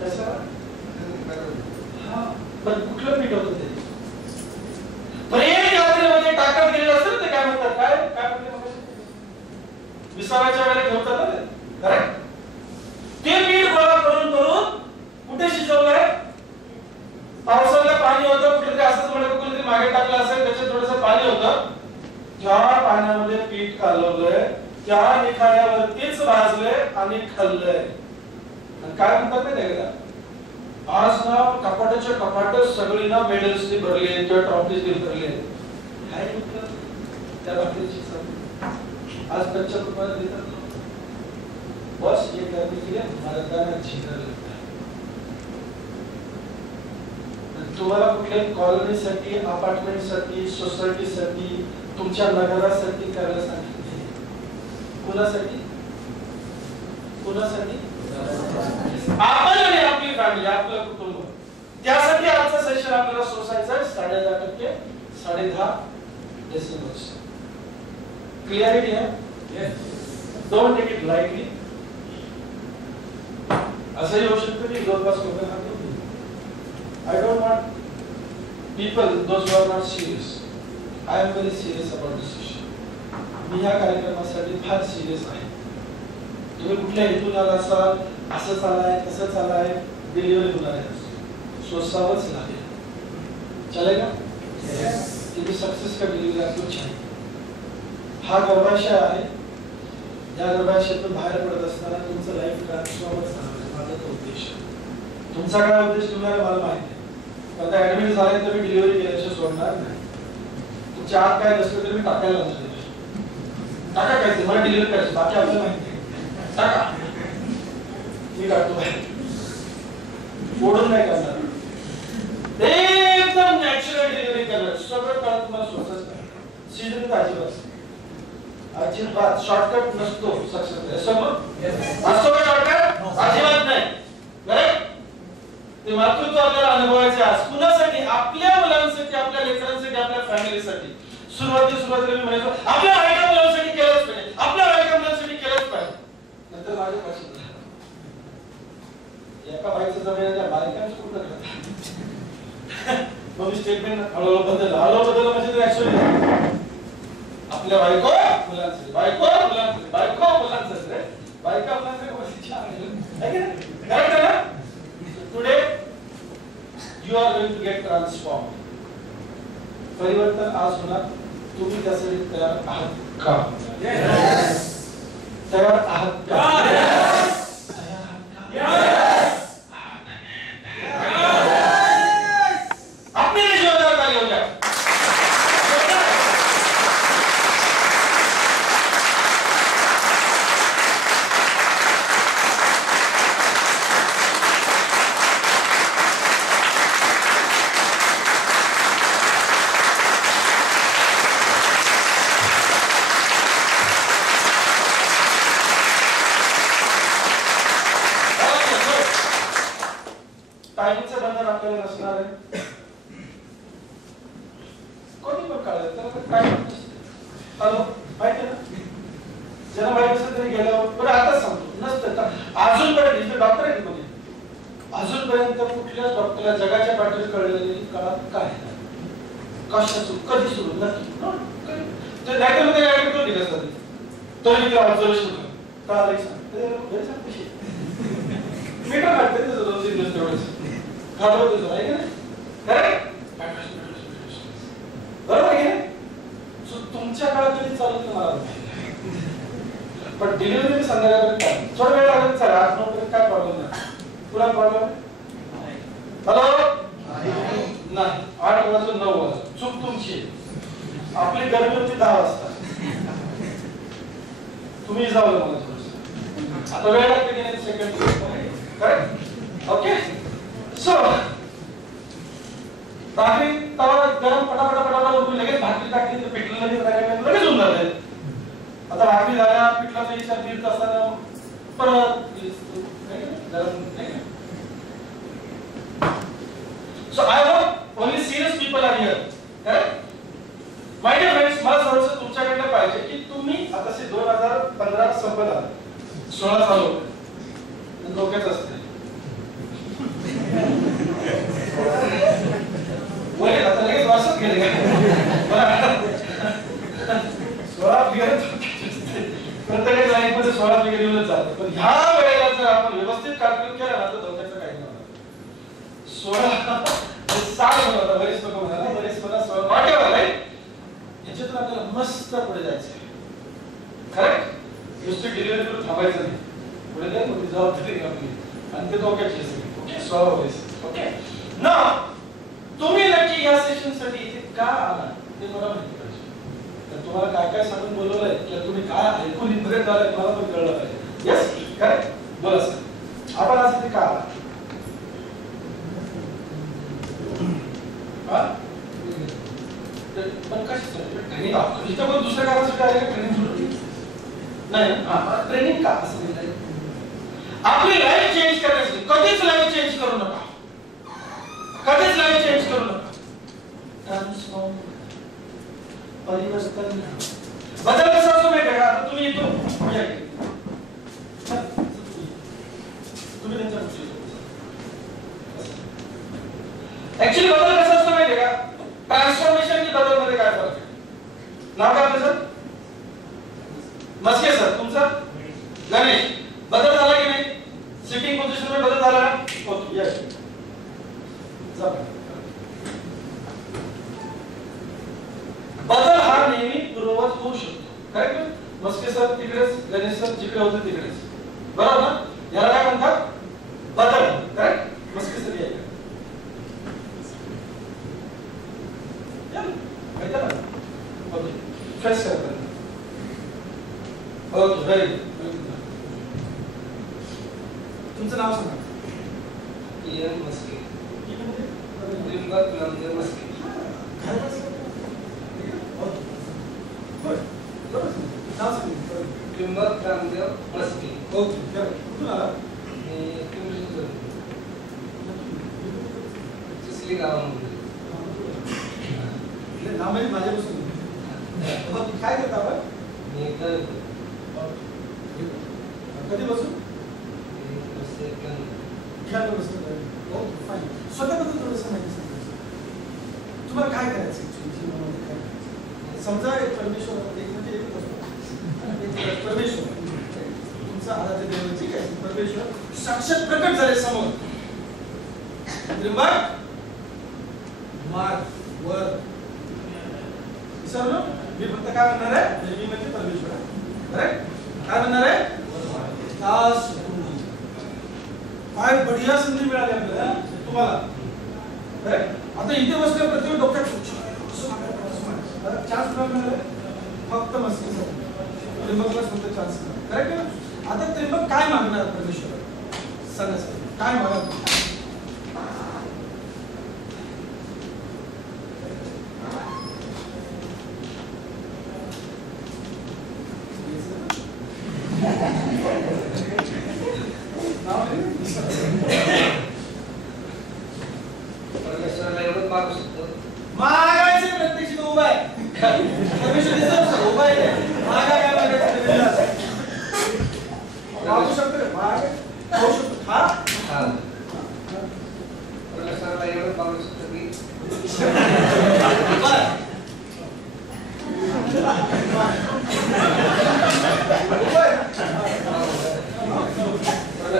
कसा? हा, पण कुठलं पीठ होतं ते? प्रेम यात्रेमध्ये टाकत गेलेलं असेल ते काय म्हणतात, काय काय म्हणतात विसाव्याच्या वेळेला ठेवतात ना ते, करेक्ट? ते पीठ गोळा करून करून कुठे शिजवलंय? पावसाला पाणी होतं, कुठेतरी असंच म्हणत कुठेतरी मागे टाकलं असेल, त्याच्यात थोडंसं पाणी होतं, ज्या पाण्यामध्ये पीठ कालवलंय त्या निखाऱ्यावरतीच भाजलंय आणि खाल्लंय। आणि काय म्हणतात माहिती आहे का? आज ना कपाटाच्या कपाट सगळी ना मेडल्सनी भरली आहेत किंवा ट्रॉफीजनी भरली आहेत। काय म्हटलं त्या भाकरीची चव आज कच्च्या तुपाला देतात लोक, बस ये करने के लिए मर्दाना जिगर लगता है। तुम्हाला कुठल्याही कॉलनीसाठी, अपार्टमेंटसाठी, सोसायटीसाठी, तुमच्या नगरासाठी करायला सांगितले, कोणासाठी? कोणासाठी? आपण आणि आपली फॅमिली, आपलं कुटुंब। त्यासाठी आजचं सेशन आपल्याला सोसायचं आहे 10.5%, 10.5 डेसिबल्स। क्लिअरिटी है? Yes. Don't take it lightly. असंही होऊ शकतं की जवळपास लोकांना I don't want people, those who are not serious. I am very serious about this issue. मी ह्या कार्यक्रमासाठी फार सिरियस आहे। तुम्ही कुठल्या हेतून आला असाल, असं चालाय, तसं चालाय, डिलिव्हरी होणार आहे, सोसावंच लागेल, चलेगा? तुम्ही सक्सेस का डिलिव्हरी आपको चाहिए। हा गर्भाशय आहे, या गर्भाशयातून बाहेर पडत असताना तुमचं लाईफ ट्रान्सफॉर्मच झालं, माझा तो उद्देश आहे। तुमचा काय उद्देश तुम्हाला मला माहिती आहे, आता ऍडमिट झाले तर मी डिलिव्हरी केल्याशिवाय सोडणार नाही। तुमच्या आत काय नसलं तरी मी टाकायला लागतो, टाका काय मला डिलिव्हरी करायची, बाकी आपल्याला माहिती आहे, टाका मी टाकतो बाहेर, फोडून नाही करणार, एकदम नॅचरल डिलिव्हरी करणार, सगळं काळ तुम्हाला सोचच नाही, सीजन अजिबात अजिबात शॉर्टकट नसतो सक्सेस, असतो का शॉर्टकट? अजिबात नाही, बरोबर? ते मातृत्व आपल्याला अनुभवायचे आज कुणासाठी? आपल्या मुलांसाठी, आपल्या लेकरांसाठी, आपल्या फॅमिलीसाठी। सुरुवातीला मी म्हणायचो आपल्या बायका मुलांसाठी केलंच पाहिजे, आपल्या बायका मुलांसाठी केलंच पाहिजे, नंतर माझ्या पासून एका बाईचं जमेल त्या बायकांचं कुठं करतात, मग मी स्टेटमेंट हळूहळू बदललं म्हणजे ऍक्च्युअली आपल्या बायको मुलांसाठी, बायको मुलांसाठी, बायको मुलांसाठी रे, बायका मुलांसाठी करेक्ट आहे ना? Today you are going to get transformed. परिवर्तन आज होणार, तुम्ही त्यासाठी तयार आहात का? Yes. तयार आहात का? Yes. तयार आहात का? Yes. अपने लिए जोरदार ताली हो जाए। टाइमचं बंधन आपल्याला नसणार आहे, कोणी पण काढलं तर टाइम हॅलो माहिती आहे ना, ज्यांना माहिती असेल तरी गेल्यावर, पण आता सांगतो नसतं व्यवस्थित अजूनपर्यंत डॉक्टर आहे कोणी अजूनपर्यंत कुठल्याच डॉक्टरला जगाच्या पाठीवर कळलेली काळात काय कशाचं कधी सुरू नक्की ते नाहीतर ऍडमिट करून दिलं असतं तरी मी ऑब्झर्वेशन कळालं मीटर काढते दोन तीन दिवस तेवढंच घाबरत होतं आहे का नाही बरोबर आहे सो तुमच्या काळात कधी चालू मला पण डिलिव्हरी संध्याकाळपर्यंत थोडा वेळ लागेल सर 8-9 पर्यंत काय प्रॉब्लेम नाही पुन्हा प्रॉब्लेम हॅलो नाही 8 वाजून 9 वाजून चूक तुमची आपली गर्मी होती 10 वाजता तुम्ही जाऊ मला थोडंसं आता वेळ लागते की नाही सेकंड करेक्ट ओके सो भाकरी तवा गरम पटापटा उडून लगेच भाकरी टाकली तर पिठलं लगेच होऊन जाते आता भाकरी झाल्या पिठलाचा विचार 1.5 तासाला परत गरम नाही so I hope only serious people are here correct my dear friends मला थोडंसं तुमच्याकडनं पाहिजे की तुम्ही आता 2015 संपत आला 16 चालू डोक्याच असते वय आता लगेच वर्षात गेले का 16 फिगर प्रत्येक लाईनमध्ये 16 फिगर येऊनच जाते पण ह्या वेळेला जर आपण व्यवस्थित कॅल्क्युलेट केलं ना तर डोक्याचं काही नाही 16 होता बरेच लोक म्हणाला बरेच मला 16 वाटेवर आहे याच्यातून आपल्याला मस्त पुढे जायचं करेक्ट नुसती डिलिव्हरी करून थांबायचं नाही पुढे जाईल मग जबाबदारी आपली आणि ते डोक्याची असेल ओके 16 वर्ष ओके ना तुम्ही नक्की या सेशन साठी इथे का आला ते मला माहिती पाहिजे तर तुम्हाला काय काय सांगून बोलवलंय किंवा तुम्ही काय ऐकून इथपर्यंत आलाय मला पण कळलं पाहिजे यस करेक्ट बोला सर आपण आज इथे का आला पण कशासाठी ट्रेनिंग इथं पण दुसऱ्या कामासाठी आले का ट्रेनिंग नाही ट्रेनिंग का असं म्हणताय आपली लाईफ चेंज करायची कधीच लाईफ चेंज करू नका कधीच लाईफ चेंज करू नका ट्रान्सफॉर्म परिवर्तन बदल कसा असतो माहिती आहे का आता तुम्ही येतो तुम्ही त्यांच्या ऍक्च्युअली बदल कसा असतो माहिती आहे का ट्रान्सफॉर्मेशन आणि बदल मध्ये काय फरक आहे नाव काय आपलं सर मस्के सर तुमचा गणेश बदल झाला की नाही सिटिंग पोझिशन मध्ये बदल झाला ना ओके यस बदल हा नेहमी पूर्ववत होऊ शकतो करेक्ट मस्के सर तिकडेच गणेश सर जिकडे होते तिकडेच बरोबर ना याला काय म्हणतात बदल करेक्ट मस्के सर या ओके फ्रेश करतात ओके व्हेरी गुड तुमचं नाव सांगा इयन मस्के त्रिंबक नामदेव मस्के त्रिंबक नामदेव मस्के ओके कुठून आला चिसली गावामध्ये नाम आहे माझ्यापासून काय करता आपण कधी बसून स्वतःबद्दल थोडंसं माहिती सांगा तुम्हाला काय करायचं जीवनामध्ये काय करायचं समजा एक परमेश्वर एक म्हणजे एकच असतो परमेश्वर तुमचा आराध्य देव ठीक आहे परमेश्वर साक्षात प्रकट झाले समोर त्रिंबक मार्ग वर विसरलो मी फक्त काय म्हणणार आहे मी म्हणजे परमेश्वर करेक्ट काय म्हणणार आहे दास काय बढिया संधी मिळाली आपल्याला तुम्हाला करेक्ट आता इथे बसल्या प्रत्येक डोक्यात चान्स मिळाला फक्त मस्ती त्रिंबकला फक्त चान्स करेक्ट आता त्रिंबक काय मागणार परमेश्वर सांगा सर काय मागणार मागायचे प्रत्यक्ष उभा आहे परमेश्वर दिसत उभा आहे मागा काय मागायचं मागू शकतो खाऊ शकतो खा सरांना एवढं पाहू शकतो की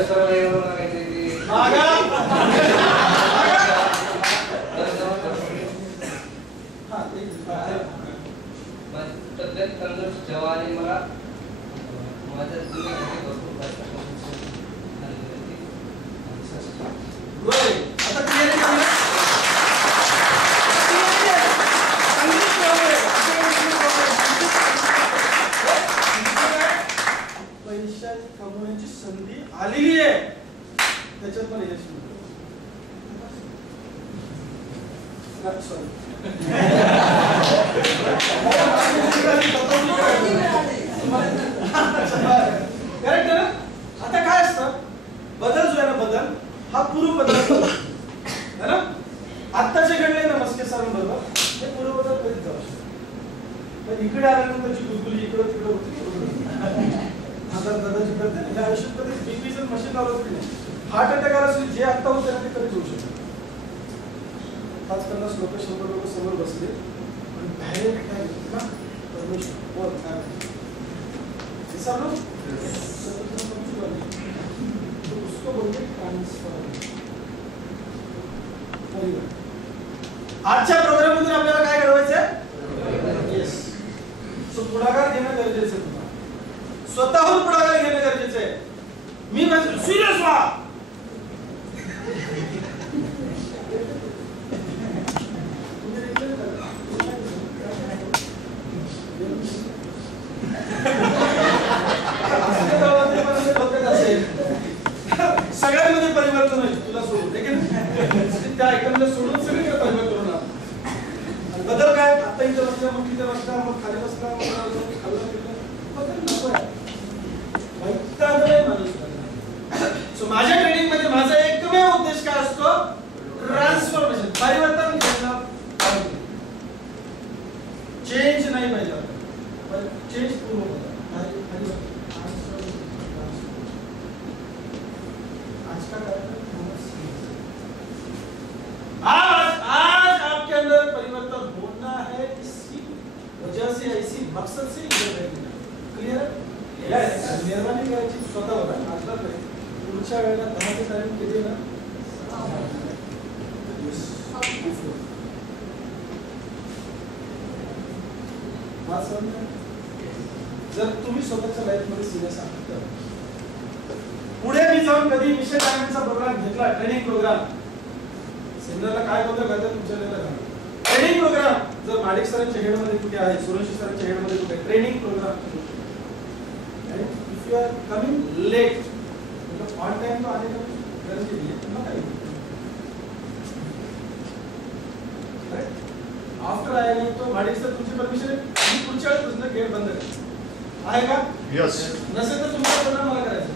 सरांना एवढं मागायचं की तब्येत तंदुरुस्त ठेवा आणि मला माझ्या दुनियेमध्ये भरपूर आता क्लिअर आहे पैशाची कमवण्याची संधी आलेली आहे त्याच्यात पण यश करेक्ट ना. आता काय असतं बदल जो आहे ना बदल हा पूर्व बदल आहे ना. आत्ताचे घडले ना मस्के सरांबरोबर हे पूर्व बदल कधीच जाऊ शकतो पण इकडे आल्यानंतरची गुलगुली इकडे तिकडे होती आता दादाची करते या आयुष्यात कधी बीपीचं मशीन लावलं नाही हार्ट अटॅक आला असेल जे आत्ता होते ना ते कधीच होऊ शकत 5-50 लोक 100 लोक समोर बसले आणि डायरेक्ट काय ना परमेश्वर बोल काय विसरलो तो उसको बोलते ट्रान्सफर. आजच्या प्रोग्राम मधून आपल्याला काय घडवायचं येस सो पुढाकार घेणं गरजेचं आहे तुम्हाला स्वतःहून पुढाकार घेणं गरजेचं आहे. मी म्हणजे सिरियस व्हा सगळ्यांमध्ये परिवर्तन होईल तुला सोडून त्या ऐकून सोडून सगळीकडे परिवर्तन होणार. बदल काय आता इथं बसला मग तिथे बसला मग खाली बसला मग खाल्लं बदल नको आहे माणूस. सो माझ्या ट्रेनिंग मध्ये माझा एकमेव उद्देश काय असतो ट्रान्सफॉर्मेशन परिवर्तन करणं. चेंज नाही पाहिजे चेंज पूर्ण होता आज आपके अंदर परिवर्तन होना है. इसकी वजह से ऐसी मकसद से क्लियर यस मेहरबानी करायची स्वतःवर आजला पुढच्या वेळेला 10 तारीख किती ना जर तुम्ही स्वतःच्या लाईफ मध्ये सिरियस आहात तर पुढे मी जाऊन कधी विषय टायमिंगचा प्रोग्राम घेतला ट्रेनिंग प्रोग्राम सेमिनारला काय होतं कळतं तुमच्या लेवलला ट्रेनिंग प्रोग्राम जर माडिक सरांच्या हेड मध्ये कुठे आहे सुरेश सरांच्या हेड मध्ये कुठे ट्रेनिंग प्रोग्राम आणि if you are coming late मतलब ऑन टाइम तो आने का गरज नहीं है ना करेंगे आफ्टर आएगा तो माडिक सर तुमची परमिशन आहे मी पुढच्या वेळेस तुमचं गेट बंद करेल आहे का यस नसेल तर तुम्हाला प्रोग्राम मला करायचं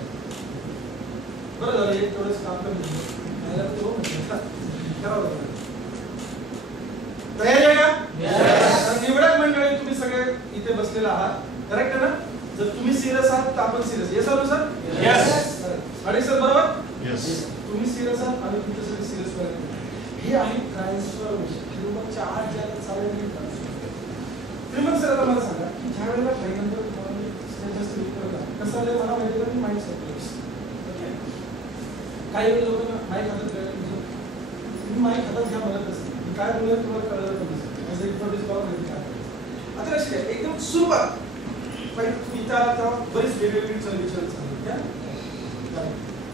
बरं झालं एक थोडंच काम करून तयारी आहे का निवडक मंडळी तुम्ही सगळे इथे बसलेला आहात करेक्ट आहे ना. जर तुम्ही सिरियस आहात तर आपण सिरियस येस आलो सर यस आणि सर बरोबर यस तुम्ही सिरियस आहात आणि तुमचे सगळे सिरियस करायचे हे आहे ट्रान्सफॉर्मेशन. मगच्या आज ज्याला चालेल श्रीमंत सर आता मला सांगा की ज्या वेळेला पहिल्यांदा जास्त कसं आलं मला माहिती आहे की माइंड सेट काही लोकांना माईक हातात घ्यायला तुम्ही माईक हातात घ्या म्हणत असते काय बोलूया तुम्हाला कळलं पण नसतं इंट्रोड्यूस करून माहिती काय आता लक्ष द्या एकदम सुरुवात पण इथं आता बरीच वेगवेगळी विचार चालू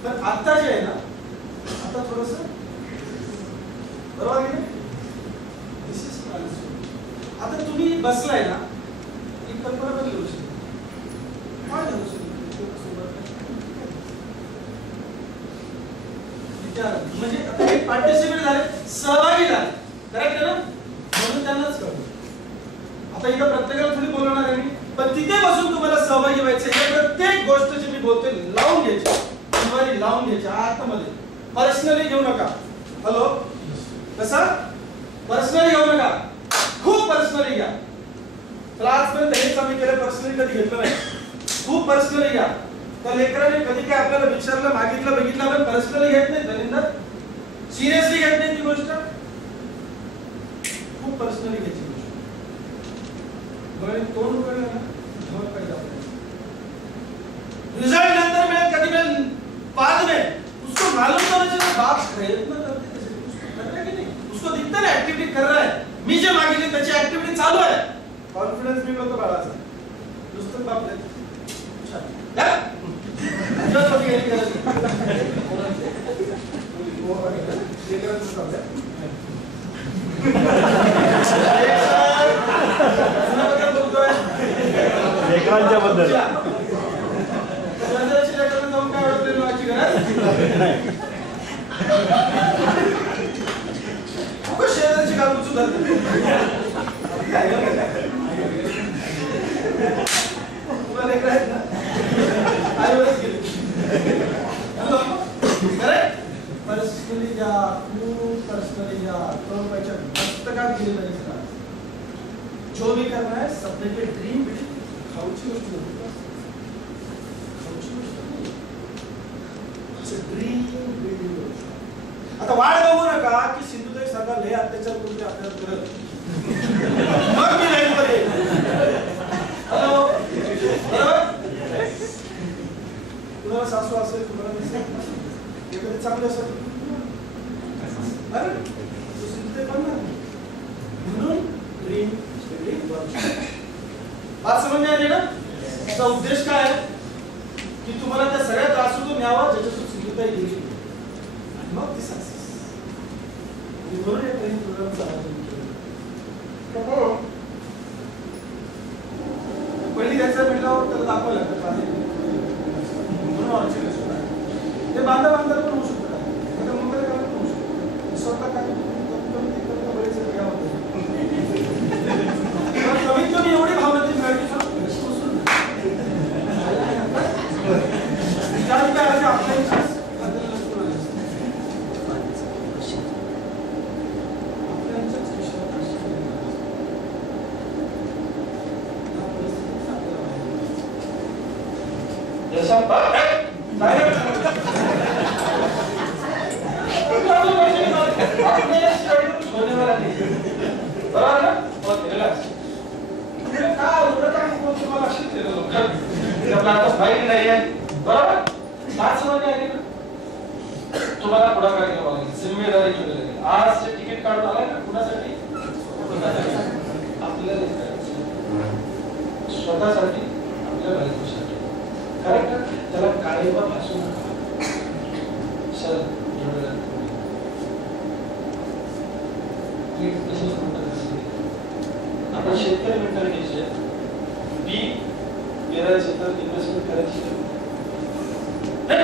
पण आता जे आहे ना आता थोडस बरोबर आहे ना दिस इज आता तुम्ही बसलाय ना एक कल्पना पण घेऊ शकता काय झालं म्हणजे आता हे पार्टिसिपेट झाले सहभागी झाले करेक्ट आहे ना म्हणून त्यांनाच कळलं. आता इथं प्रत्येकाला थोडी बोलवणार आहे मी पण तिथे बसून तुम्हाला सहभागी व्हायचं आहे. प्रत्येक गोष्ट जी मी बोलतोय लावून घ्यायची जिव्हारी लावून घ्यायची आतमध्ये पर्सनली घेऊ नका. हॅलो कसं पर्सनली घेऊ नका खूप पर्सनली घ्या. तर आजपर्यंत हेच आम्ही केलं पर्सनली कधी घेतलं नाही खूप पर्सनली घ्या त्या लेकराने कधी काय आपल्याला विचारलं, मागितलं, बघितलं, आपण पर्सनली घेत नाही दलिंदर, सिरियसली घेत नाही ती गोष्ट, खूप पर्सनली घ्यायची गोष्ट. तोंड उघडलं ना झोप पाहिजे आपल्याला. रिजल्ट नंतर मिळेल, कधी मिळेल बाद में, उसको मालूम होना चाहिए बाप प्रयत्न करते हैं, उसको कर रहा है कि नहीं, उसको दिखता है एक्टिविटी कर रहा है, मी जे मागितले त्याची ऍक्टिव्हिटी चालू आहे, कॉन्फिडन्स मी बोलतो बाळाचा नुसतं बाप नाही. लेकरांच्या बद्दल जाऊन काय आवडत शेजारची गाव उचलून जाते. तुला लेकर आहेत ना, आईवरच गेले. पर्सनली घ्या, खूप पर्सनली घ्या, पैसा पुस्तकात गेले पाहिजे. जो भी करना है सपने के ड्रीम बिल्डिंग खाऊची गोष्ट नाही, खाऊची गोष्ट नाही, ड्रीम बिल्डिंग. आता वाढ बघू नका की सिंधुताई सारखा लय अत्याचार करून आपल्याला करत मग मी लाईन मध्ये. हॅलो, बरोबर. तुम्हाला सासू असेल, तुम्हाला नसेल, एखादी चांगली असेल, अरे तू सिंधुताई बनणार म्हणून ड्रीम बिल्डिंग. बात समझ में आली ना? त्याचा उद्देश काय आहे की तुम्हाला त्या सगळ्या त्रासातून न्यावा ज्याच्यातून सिंधुताई गेली आणि मग ती सक्सेस. म्हणून या ट्रेनिंग प्रोग्रामचा आयोजन केलं. पहिली घ्यायचं म्हटल्यावर त्याला दाखवावं लागतं म्हणून ऑर्चिड ते बांधा पण होऊ शकतं, आता मुंबई पण होऊ शकतं, स्वतः काय बरेच कमीत कमी एवढी भावना मिळाली तुम्हाला पुढाकार घ्यावा लागेल, जिम्मेदारी घ्यावी लागेल. आज जे तिकीट काढून आलाय ना कुणासाठी, आपल्याला स्वतःसाठी, आपल्या बायकोसाठी. करेक्ट. त्याला काळीमा भासू नका. सर आपण शेतकरी मेंटॅलिटीचे बी पेरायचे तर इन्व्हेस्टमेंट करायची नाही.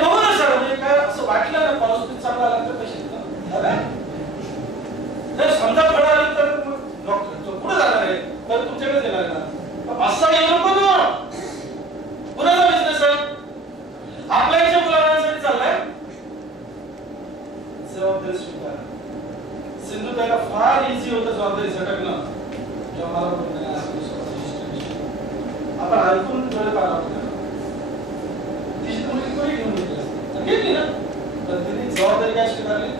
बघू ना सर, म्हणजे काय असं वाटलं ना पॉझिटिव्ह चांगला आला तर पैसे जर समजा फळ आली तर डॉक्टर पुढे जाणार आहे तर तुमच्याकडे देणार ना. असा येऊ नको तू. कुणाचा बिझनेस आहे? आपल्या इथे मुलांसाठी चाललाय. जबाबदारी स्वीकार. सिंधुताईला फार इझी होतं जबाबदारी झटकणं. जेव्हा मला आपण ऐकून डोळे पाहिला होता. तिची मुलगी कोणी घेऊन घेतली ना, तर तिने जबाबदारी काय स्वीकारली.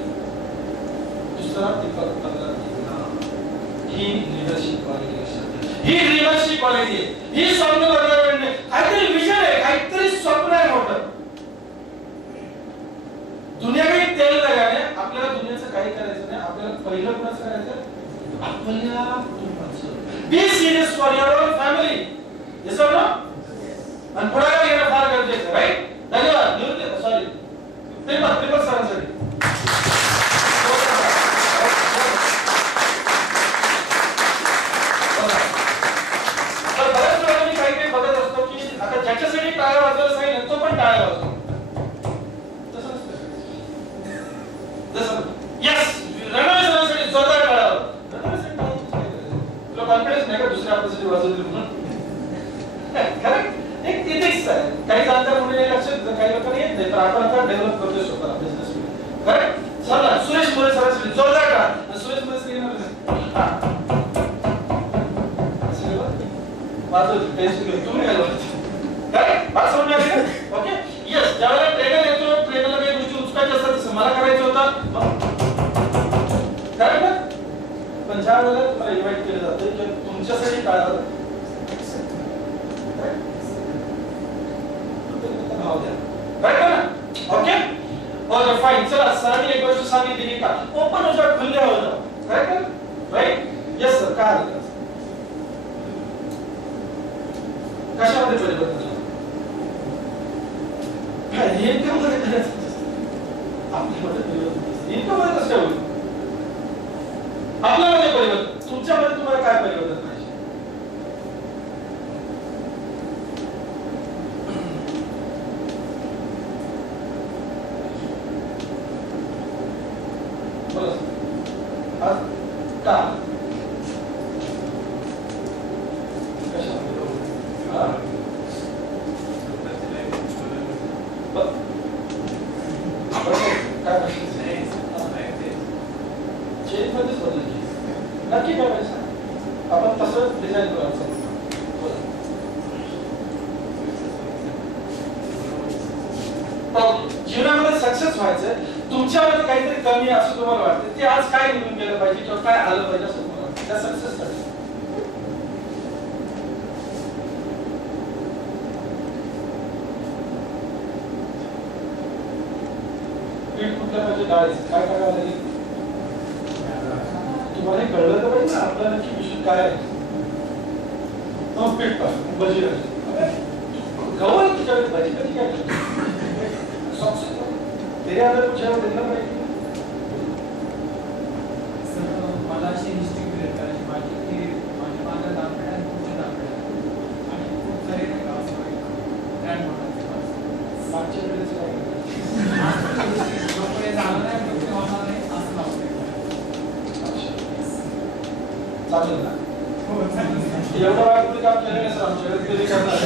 दुसरा दीपक पत्र. ही लिडरशिप क्वालिटी लक्षात. ही लिडरशिप क्वालिटी आहे. ही स्वप्न बघायला काहीतरी विजन आहे, काहीतरी स्वप्न आहे मोठं. दुनिया काही तेल लगाने आपल्याला दुनियाचं काही करायचं नाही. आपल्याला पहिलं कोणाचं करायचं, आपल्या कुटुंबाचं. Be serious for your own family. Yes or no? आणि पुढाकार घेणं फार गरजेचं आहे. राईट. धन्यवाद. निवृत्ती सॉरी पेपर सरांसाठी. तर बऱ्याच वेळा मी काही बघत असतो की आता ज्याच्यासाठी टाळ्या वाजवायला सांगितलं तो पण टाळ्या वाजवतो. तसं नसतं. जसं यस रणवीर सरांसाठी जोरदार टाळ्या वाजवा. तुला कॉन्फिडन्स नाही का दुसऱ्या आपल्यासाठी वाजवतील म्हणून? करेक्ट. एक इथिक्स आहे. काही जाणकार मुलीने लक्षात येतं, काही लोकांना येत नाही, तर आपण आता डेव्हलप करतोय स्वतःला बिझनेस. करेक्ट. चला सुरेश मोरे सरांसाठी जोरदार टाळ्या. सुरेश मोरे सर येणार नाही. वाजवतो टेस्ट घेऊन तुम्ही काय करेक्ट. बात समजली? ओके. पण ज्या वेळेला तुम्हाला इन्व्हाइट केलं जातं किंवा तुमच्यासाठी टाळावं भाव द्या, राईट ना? Okay okay fine. चला सरांनी एक गोष्ट सांगितली का ओपन हो जाओ, खुले हो जाओ, करेक्ट ना? राईट? Yes sir. काय हरकत? कशामध्ये परिवर्तन झालं? इन्कम मध्ये करायचं आपल्यामध्ये परिवर्तन. इन्कम मध्ये कसं होईल? आपल्यामध्ये परिवर्तन. तुमच्यामध्ये तुम्हाला काय परिवर्तन पाहिजे? बोला आज का कशामध्ये? हा नक्की काय पाहिजे आपण तसं डिझाईन करायचं. जीवनामध्ये सक्सेस व्हायचं, तुमच्यामध्ये काहीतरी कमी आहे असं तुम्हाला वाटतं, ते आज काय निघून गेलं पाहिजे किंवा काय आलं पाहिजे असं तुम्हाला वाटतं त्या सक्सेससाठी? पीठ कुठल्या पाहिजे? डाळीचं काय करावं लागेल? तुम्हाला कळलं तर पाहिजे ना आपलं नक्की विषय काय आहे. पीठ पाहिजे, भजी पाहिजे, गहू आहे तुझ्याकडे, भाजी कधी काय तेरे अंदर कुछ है वो देखना पड़ेगा. मला अशी हिस्ट्री क्रिएट करायची माझी की माझ्या माझ्या दाखड्या आणि तुमच्या दाखड्या आणि खूप सारे नाही का असं ब्रँड बनवायचे मागच्या वेळेस काय लोक हे झालं नाही लोक होणार नाही असं लावते. चालेल ना? हो चालेल. एवढं वाईट तुम्ही काम केलं नाही सर आमच्याकडे तरी करणार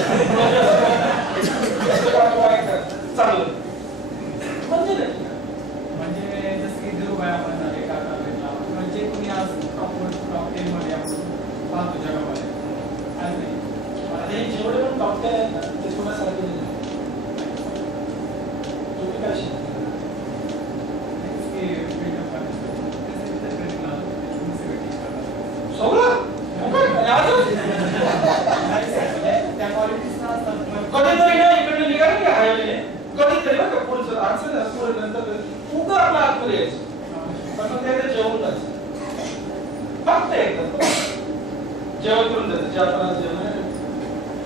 चांगलं म्हणजे जसं की देऊबाई आपण झाले काका भेटला म्हणजे तुम्ही आज टॉप 10 मध्ये आपण पाहतो जगामध्ये आज नाही आणि जेवढे पण डॉक्टर आहेत ना ते कोणासारखे नाही. तुम्ही काय शिकता? सगळं त्या क्वालिटीज असतात कधीतरी ना इकडे निघालं की हायवे कधीतरी बघा पुढचं आजचं पुढे नंतर खूप आपला आतमध्ये यायचं पण मग ते जेवण जायचं फक्त एकदा जेवण करून जायचं जे आपण आज जेवण आहे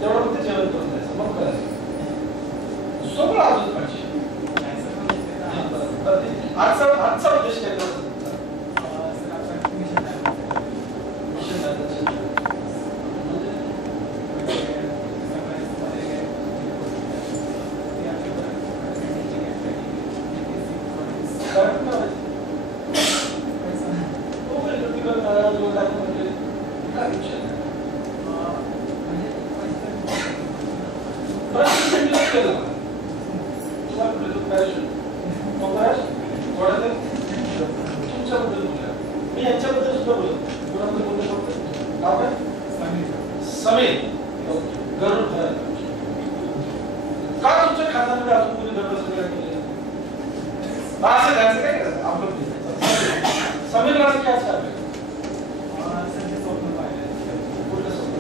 तेवढं फक्त जेवण करून जायचं मग करायचं सगळं अजून पाहिजे. आजचा उद्देश काय करतो? मी यांच्याबद्दल सुद्धा बोलतो. कुणाबद्दल बोलतो शकतो? नाव काय? समीर. गरुड भरत. का तुमच्या खात्यामध्ये अजून कोणी गरुड सगळं केलेलं? असं त्यांचं काय करायचं? आपलं समीरला असं काय असतं? कुठलं स्वप्न?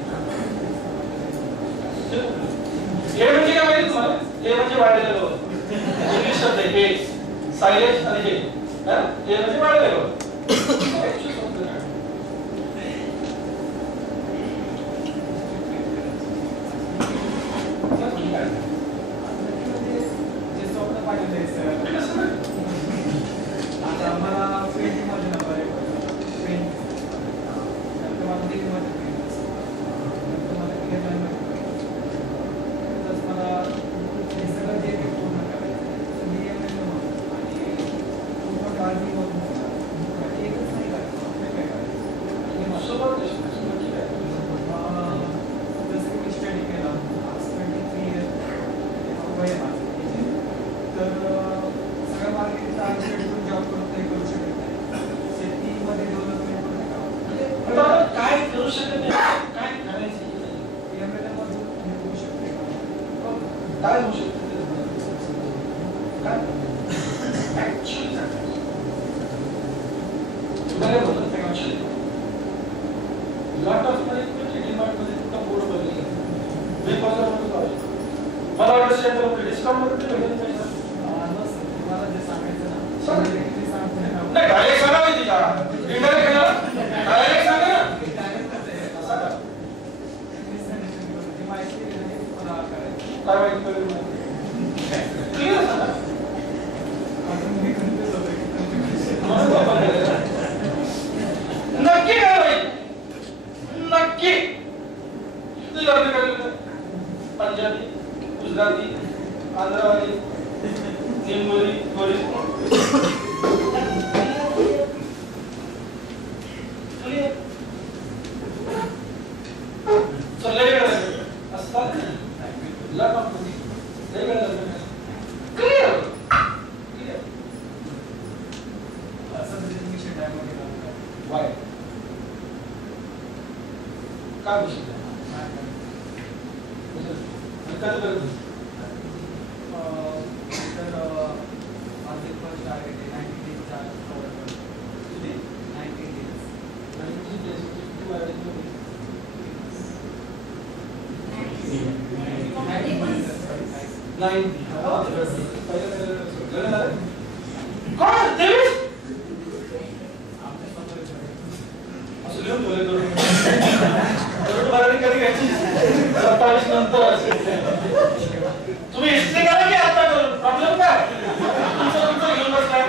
हे म्हणजे काय माहिती तुम्हाला? हे म्हणजे वाढलेलं इंग्लिश शब्द आहे हे सायलेज आणि हे म्हणजे वाढलेलं काय होऊ शकतं काय ऍक्च्युअली लॉट ऑफ मध्ये डीमार्ट मध्ये तुमचा बोर्ड बघितला मी पंधरा मध्ये मला वाटतं शेअर डिस्काउंट मध्ये भेटेल पैसा तुम्हाला जे सांगायचं ना सांग. ते सांगते ना. नाही डायरेक्ट सांगा मी तिच्या इंटरनेट केला डायरेक्ट सांगा ना सांगा ती माहिती नाही, मला करायचं. काय माहिती पडेल क्लिअर सांगा अजून मी confuse होतोय. नक्की काय होईल नक्की तुझ्या पंजाबी गुजराती आंध्रवाली निंबोरी कोरी असतात क्लिअर असं म्हणजे तुम्ही शेतामध्ये काम करा. वाय काय विषय काय करा. कधीपर्यंत तर माझे फर्स्ट टार्गेट आहे 90 days चा cover करणं. किती 90 days. कोण देवीस आमच्या स्वतःचे असं लिहून ठेवले करून बारावी कधी घ्यायची 27 नंतर तुम्ही हिस्ट्री करा की आता करून प्रॉब्लेम काय तुमचं घेऊन बसलाय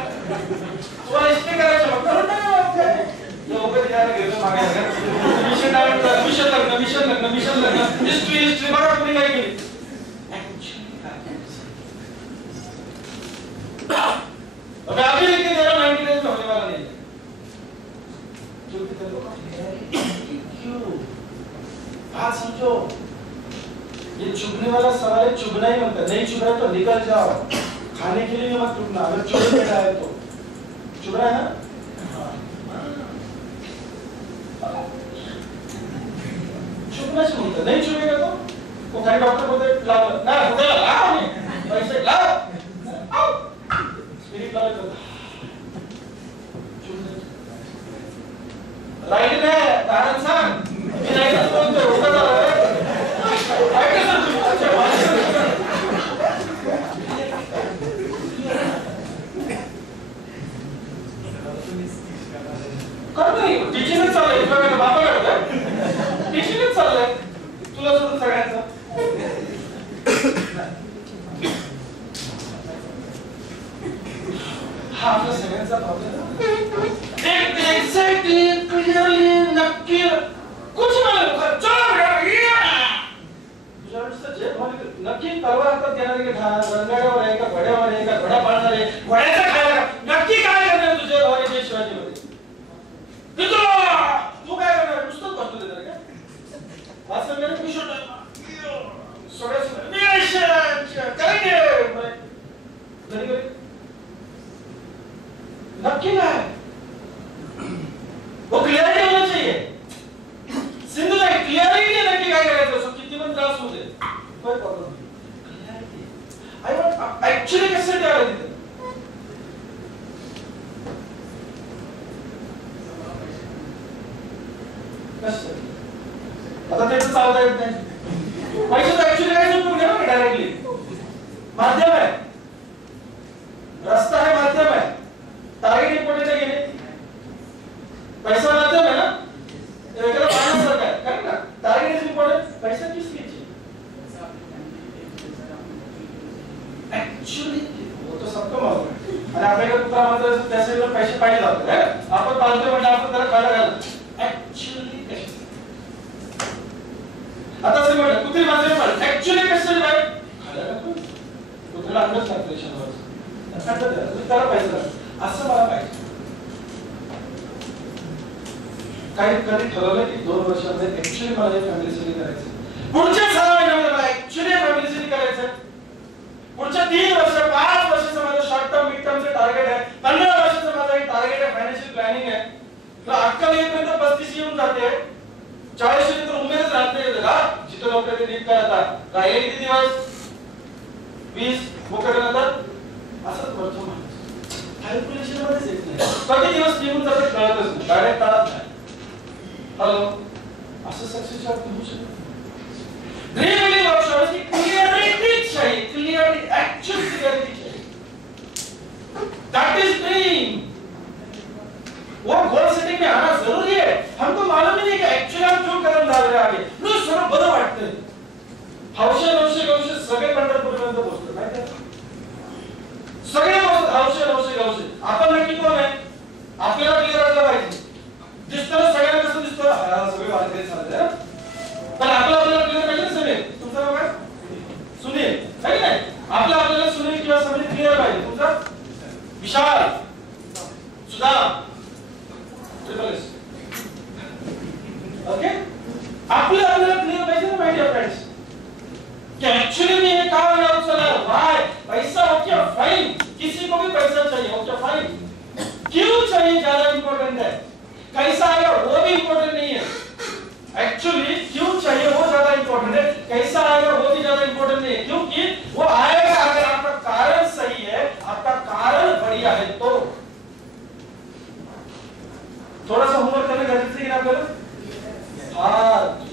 तुम्हाला हिस्ट्री करायचं मग करून टाका लोक द्यायला घेतो मागे मिशन लग्न हिस्ट्री बघा तुम्ही काय केली अबे अभी लिख दे रहा 90 डेज में होने वाला नहीं जो कि तेरे को क्यों बात समझो ये चुभने वाला सवाल है चुभना ही मत नहीं चुभ रहा तो निकल जाओ खाने के लिए मत रुकना अगर चुभ बैठा है तो चुभ रहा है ना चुभना से बोलते नहीं चुभेगा तो वो कहीं डॉक्टर बोलते लाओ ना होटल लाओ नहीं पैसे लाओ आओ स्पिरिट लाओ तो राइट में कारण सांग मी नाही तर बोलतो होटल ऐका सर तुम्ही करतो नाही टीचिंगच चाललंय बघा बाबा करतोय टीचिंगच चाललंय तुला सोडून सगळ्यांचं हा आपल्या सगळ्यांचा प्रॉब्लेम एक्झॅक्टली क्लिअरली नक्की कुछ नाही तुझ्याकडचं जे नक्की तलवार हातात घेणार की रंगाड्यावर आहे का घोड्यावर आहे का घोडा पाळणार आहे घोड्याचा खायला नक्की काय करणार तुझ्या भावाच्या शिवाजीमध्ये तू काय करणार नुसतंच बसतो देणार का असं नाही मी नक्की काय वो क्लियरिटी होना चाहिए सिंधू नाही क्लियरिटी नक्की काय करायचं असो किती पण त्रास होऊ दे कोई problem clarity I want actually कशासाठी आला तिथे कशासाठी आता त्याचं चालता येत नाही पैशाचा ऍक्च्युअली काय उपयोग घ्या ना डायरेक्टली माध्यम आहे रस्ता है माध्यम है टार्गेट इम्पॉर्टंट आहे की पैसा माध्यम है ना वेगळं पाहण्यासारखं आहे कारण ना टार्गेट इज इम्पॉर्टंट पैसा किस लिए ऍक्च्युअली वो तो सबको मालूम है आणि आपल्याकडे कुत्रा मात्र त्यासाठी पैसे पाहिजे जातात आपण पाळतोय म्हणजे आपण त्याला खायला घालतो ऍक्च्युअली आता असं म्हटलं कुत्री मात्र पण ऍक्च्युअली कसं काय खायला घालतो कुत्र्याला अंडच लागतं शनिवारचं त्याला पाहिजे असं मला पाहिजे काही कधी ठरवलं की 2 वर्षामध्ये ऍक्च्युअली मला फॅमिली स्टडी करायचं पुढच्या 6 महिन्यामध्ये मला ऍक्च्युअली फॅमिली स्टडी करायचं पुढच्या 3 वर्ष 5 वर्षाचं माझं शॉर्ट टर्म मिड टर्मचं टार्गेट आहे 15 वर्षाचं माझं एक टार्गेट आहे फायनान्शियल प्लॅनिंग आहे तर अक्कल येईपर्यंत 35 येऊन जाते 40 नंतर उमेदच राहत नाही का जिथं लोक ते नीट करतात राहिले किती दिवस 20 मोकळे नंतर असंच करतो माणूस कॅल्क्युलेशन मध्येच येत नाही कधी दिवस निघून जातात कळतच नाही डायरेक्ट कळत नाही हॅलो असं सक्सेस होऊ शकत. ड्रीम बिलीव वर्कशॉप की क्लियरिटी चाहिए, क्लियरिटी, एक्चुअल क्लियरिटी चाहिए. That is dream. वो गोल सेटिंग में आना जरूरी है. हमको मालूम ही नहीं कि एक्चुअली हम क्यों कदम डाल रहे हैं आगे. नो सर बरं वाटतंय. हौशे सगळे पंढरपूरपर्यंत पोहोचतो माहिती आहे. सगळे हौशे आपण नक्की कोण आहे. आपल्याला क्लिअर असलं पाहिजे. दिसतं सगळ्यांना कसं दिसतं सगळे वारकरी चालले पण आपल्याला क्लिअर पाहिजे. सगळे तुमचं नाव काय सुनील आहे की नाही. आपल्याला सुनील किंवा सगळे क्लिअर पाहिजे. तुमचं विशाल सुधा ट्रिपल एस. ओके आपल्याला क्लिअर पाहिजे ना माय डियर फ्रेंड्स कि एक्चुअली में ये काम अनाउंस चला है. व्हाई पैसा ओके फाइन. किसी को भी पैसा चाहिए ओके फाइन. क्यों चाहिए ज्यादा इंपॉर्टेंट है. कैसा आएगा वो भी इंपॉर्टेंट नहीं है. एक्चुअली क्यों चाहिए वो ज्यादा इंपॉर्टेंट है. कैसा आएगा वो भी ज्यादा इंपॉर्टेंट नहीं है. क्योंकि वो आएगा अगर आपका कारण सही है, आपका कारण बढ़िया है तो. थोड़ा सा होमवर्क करने गरजेचं आहे ना आपल्याला.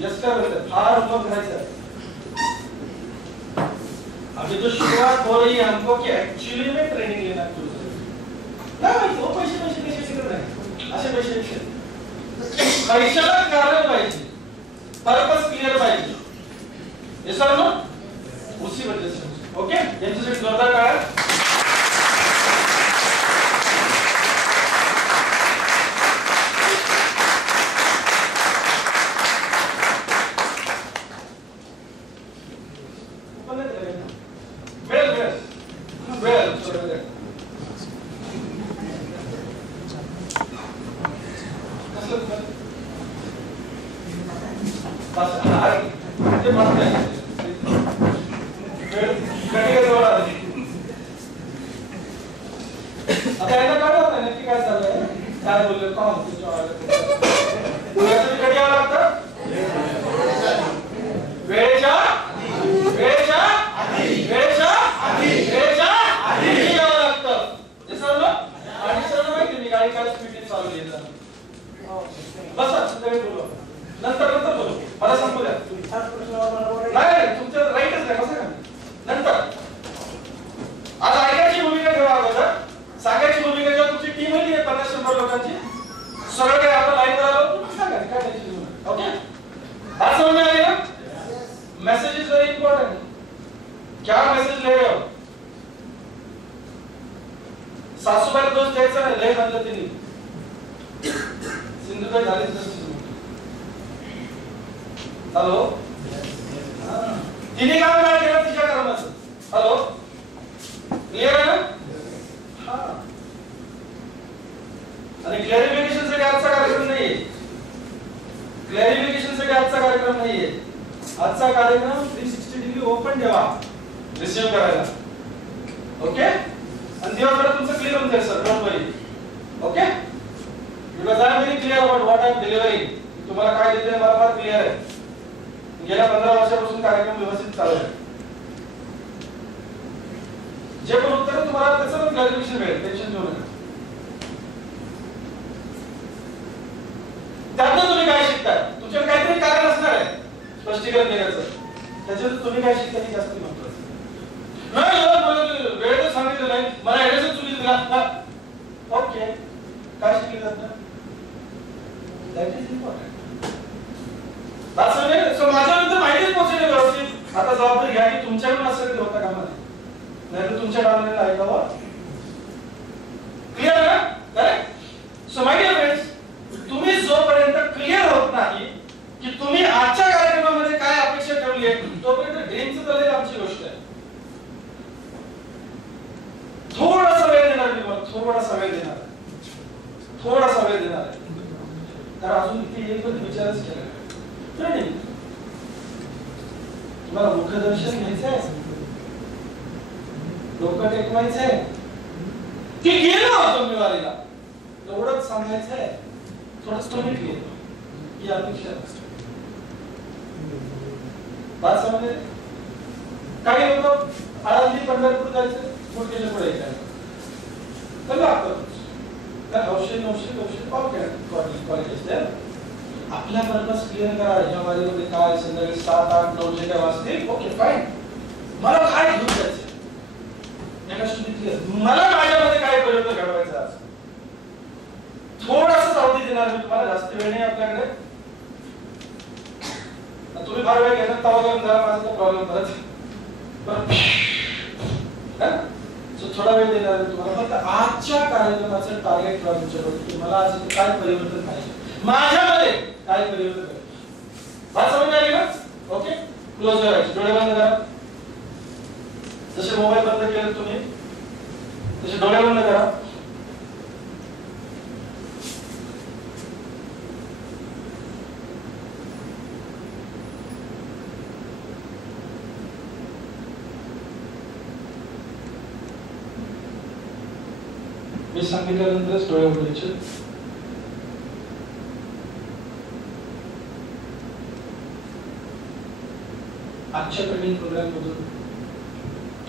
यस काय बोलते फार होमवर्क करायचं आहे. अभी तो शुरुआत हो रही है हमको कि एक्चुअली में ट्रेनिंग लेना चाहिए. नाही तो पैसे शिकत नाही. असे पैसे पैशाला कारण पाहिजे. पर्पस क्लियर पाहिजे. हे सर्व उसी वजह से. ओके यांच्यासाठी जोरदार टाळ्या. आपला पर्पज क्लिअर करा. ह्या वारीमध्ये काय संध्याकाळी 7, 8, 9 जे काय वाजतील, ओके फाईन. मला काय घेऊन जायचं मला माझ्यामध्ये काय परिवर्तन घडवायचं आज. थोडंसं अवधी देणार मी तुम्हाला, जास्त वेळ नाही आपल्याकडे. तुम्ही फार वेळ घेणार तवा घेऊन जरा माझा प्रॉब्लेम परत थोडा वेळ देणार तुम्हाला. फक्त आजच्या कार्यक्रमाचं टार्गेट करा तुमच्याकडे की मला आज काय परिवर्तन पाहिजे, माझ्यामध्ये काय परिवर्तन पाहिजे. बात समज आली ना? ओके, क्लोज करायचे, डोळे बंद करा. जसे मोबाईल बंद केले तुम्ही तसे डोळे बंद करा. मी सांगितल्यानंतरच डोळे उघडायचे. आजच्या ट्रेनिंग प्रोग्राम मधून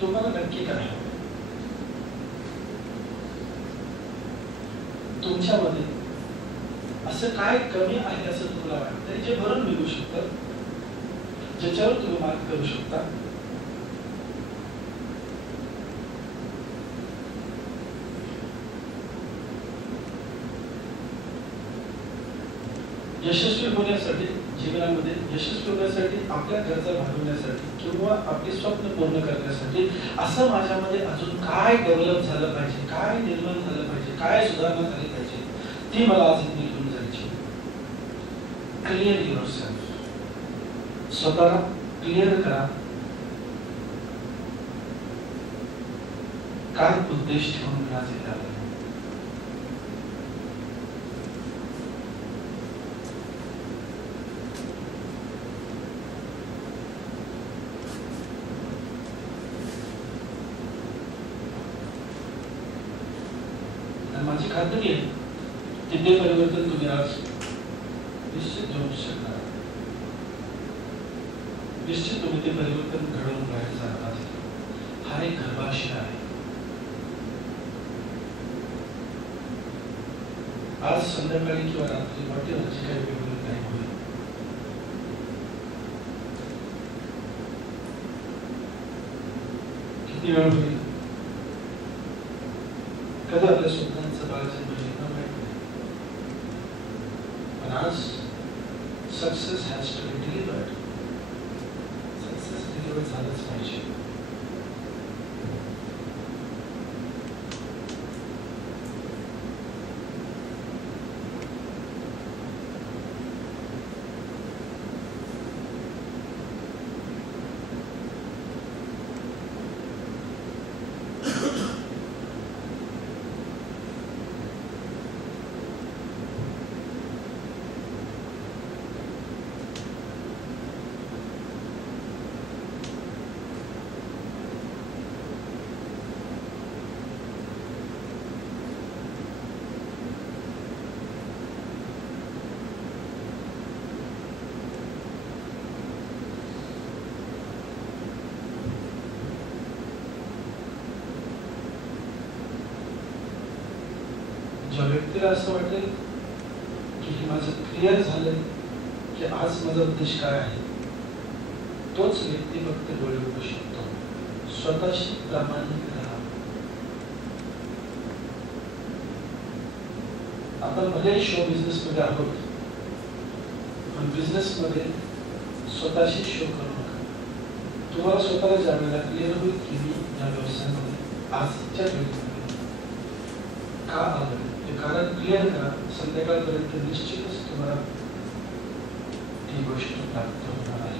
तुम्हाला नक्की काय तुमच्यामध्ये असं काय कमी आहे असं तुम्हाला वाटतं जे भरून निघू शकतं, ज्याच्यावर तुम्ही मार्क करू शकता. यशस्वी होण्यासाठी, जीवनामध्ये यशस्वी होण्यासाठी, आपल्या गरजा भागवण्यासाठी किंवा आपली स्वप्न पूर्ण करण्यासाठी असं माझ्यामध्ये अजून काय डेव्हलप झालं पाहिजे, काय निर्माण झालं पाहिजे, काय सुधारणा झाली पाहिजे, ती मला आज निघून जायची. क्लिअर युअरसेल्फ, स्वतःला क्लिअर करा. काय उद्देश ठेवून मी आज येत आहे. माझी खात्री आहे की ते परिवर्तन तुम्ही आज निश्चित घेऊ शकणार. निश्चित तुम्ही ते परिवर्तन घडवून बाहेर जाणार. हा एक गर्भाशय आहे. आज संध्याकाळी किंवा रात्री वाटेल जे काही वेगवेगळं काही होईल, किती वेळ होईल, कधी आपल्या स्वप्नांचं बाळाचं परिणाम आहे. पण आज success has to be delivered. Success deliver झालंच पाहिजे. ज्या व्यक्तीला असं वाटेल की हे माझं क्लिअर झालंय की आज माझा उद्देश काय आहे, तोच व्यक्ती फक्त डोळे उघडू शकतो. स्वतःशी प्रामाणिक राहा. आपण भले शो बिझनेस मध्ये आहोत, पण बिझनेस मध्ये स्वतःशी शो करू नका. तुम्हाला स्वतःला ज्या वेळेला क्लिअर होईल की मी या व्यवसायामध्ये आजच्या वेळेमध्ये का आलोय, ते कारण क्लिअर करा. संध्याकाळपर्यंत निश्चितच तुम्हाला ती गोष्ट प्राप्त होणार आहे.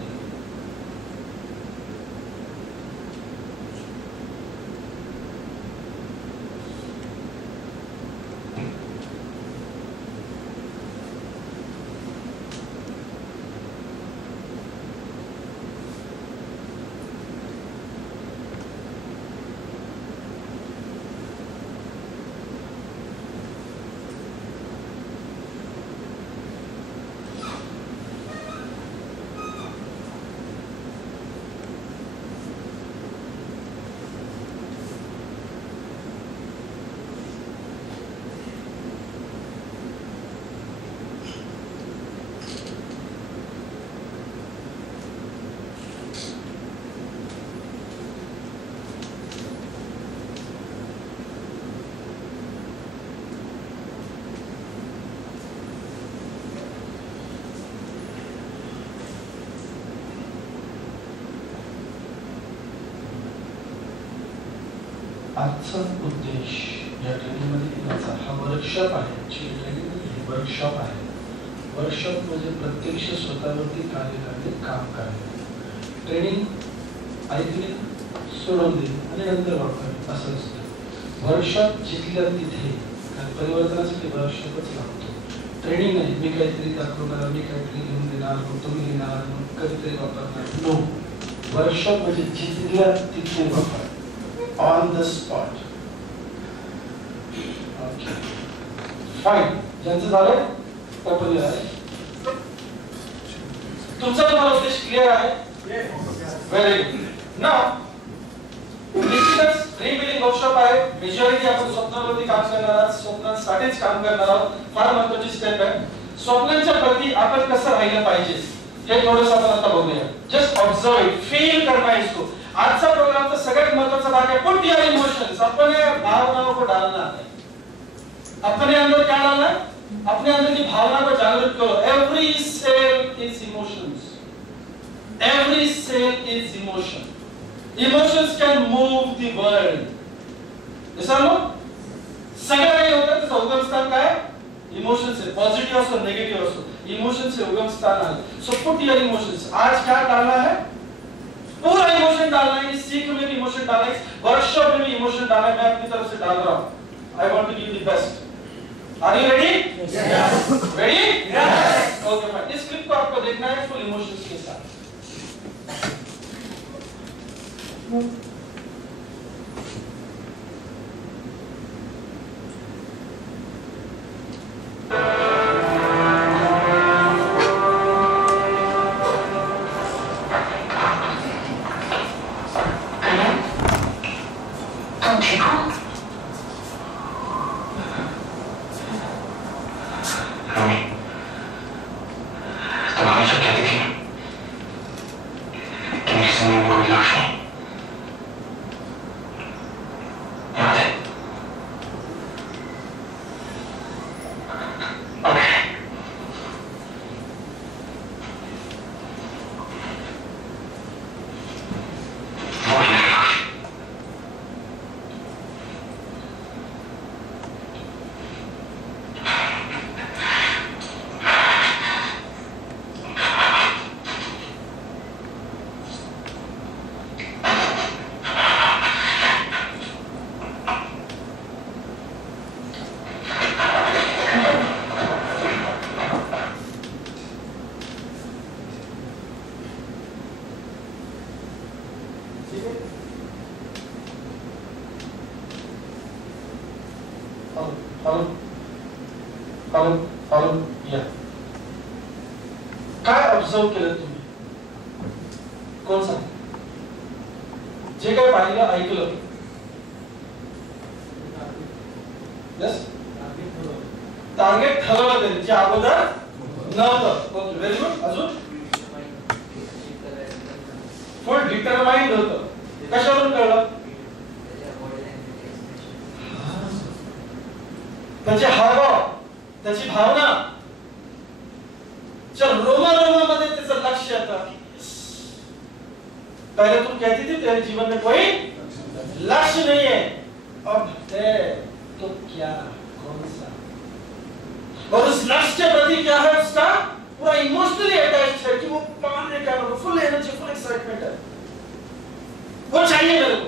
आजचा उद्देश या ट्रेनिंग मध्ये येण्याचा हा वर्कशॉप आहे. वर्कशॉप आहे. वर्कशॉप म्हणजे प्रत्यक्ष स्वतःवरती कार्य करणे, काम करणे. ट्रेनिंग ऐकणे, सोडून देणे आणि नंतर वापरणे असं असतं. वर्कशॉप जिथल्या तिथे, कारण परिवर्तनासाठी वर्कशॉपच लागतो. ट्रेनिंग नाही मी काहीतरी दाखवणार, मी काहीतरी लिहून देणार, मग तुम्ही लिहिणार, मग कधीतरी वापरणार. नो, वर्कशॉप म्हणजे जिथल्या तिथे वापर, on the spot. Okay fine. ज्यांचं झालं ओपन आहे. तुमचा तुम्हाला उद्देश क्लिअर आहे? Very good. नाव निश्चितच रिबिल्डिंग वर्कशॉप आहे. मेजॉरिटी आपण स्वप्नावरती काम करणार आहोत, स्वप्नांसाठीच काम करणार आहोत. फार महत्त्वाची स्टेप आहे. स्वप्नांच्या प्रती आपण कसं राहिलं पाहिजे हे थोडंसं आपण आता बघूया. जस्ट ऑब्झर्व इट, फील करना इसको. आजचा प्रोग्रामचा सगळ्यात महत्त्वाचा भाग आहे पुट योर इमोशंस. अपने भावनाओं को डालना है. अपने अंदर क्या डालना है? अपने अंदर की भावना को जागृत करो. Every sale is emotions. Every sale is emotion. Emotions can move the world. समझो सगळं काही होतं त्याचं उगमस्थान काय? इमोशंस है. पॉजिटिव असो नेगेटिव असो, इमोशंस से उगमस्थान है. So put your emotions. आज क्या डालना है? पूरा इमोशन डालना है. सीख में भी इमोशन डालना है, वर्कशॉप में भी इमोशन डालना है. मैं अपनी तरफ से डाल रहा हूं. I want to give the best. Are you ready? Yes. Ready? Yes. Okay fine. इस क्लिप को आपको देखना है फुल इमोशंस के साथ. काय ऑब्झर्व केलं तुम्ही? कोण सांग? जे काय पाहिलं ऐकलं. यस, टार्गेट ठरवलं त्यांनी जे अगोदर नव्हतं. Okay very good. अजून फुल डिटरमाइंड होतं. कशावरून कळलं? त्याचे हावभाव, त्याची भावना, रोमामध्ये त्याचं लक्ष येतं. पहले तुम कहती थी तेरे जीवन में कोई लक्ष्य नहीं है, अब है तो क्या, कौन सा? और उस लक्ष्य के प्रति क्या है? उसका पूरा इमोशनली अटैच्ड है कि वो पाने का, फुल एनर्जी, फुल एक्साइटमेंट है. वो चाहिए मेरे को.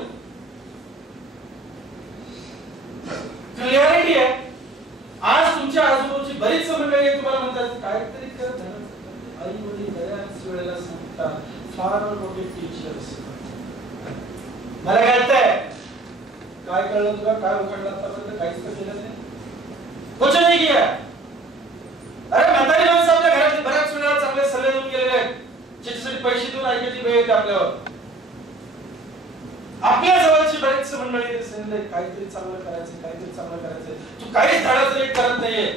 क्लियरिटी है. आज तुमच्या आजूबाजूची बरीच मंडळी तुम्हाला म्हणतात काहीतरी कर. आई वडील बऱ्याच वेळेला सांगतात, फार मोठे टीचर्स. मला कळतंय काय कळलं तुला, काय उघडलं आतापर्यंत? काहीच तर केलं नाही. कुछ नाही किया. अरे म्हातारी माणसं आपल्या घरातली बऱ्याच वेळेला चांगले सल्ले देऊन गेलेले आहेत, ज्याच्यासाठी पैसे देऊन ऐकायची वेळ येते आपल्यावर. आपल्या जवळची बरेच मंडळी सांगितले काहीतरी चांगलं करायचं, काहीतरी चांगलं करायचं. तू काहीच धडाचं नीट करत नाहीये.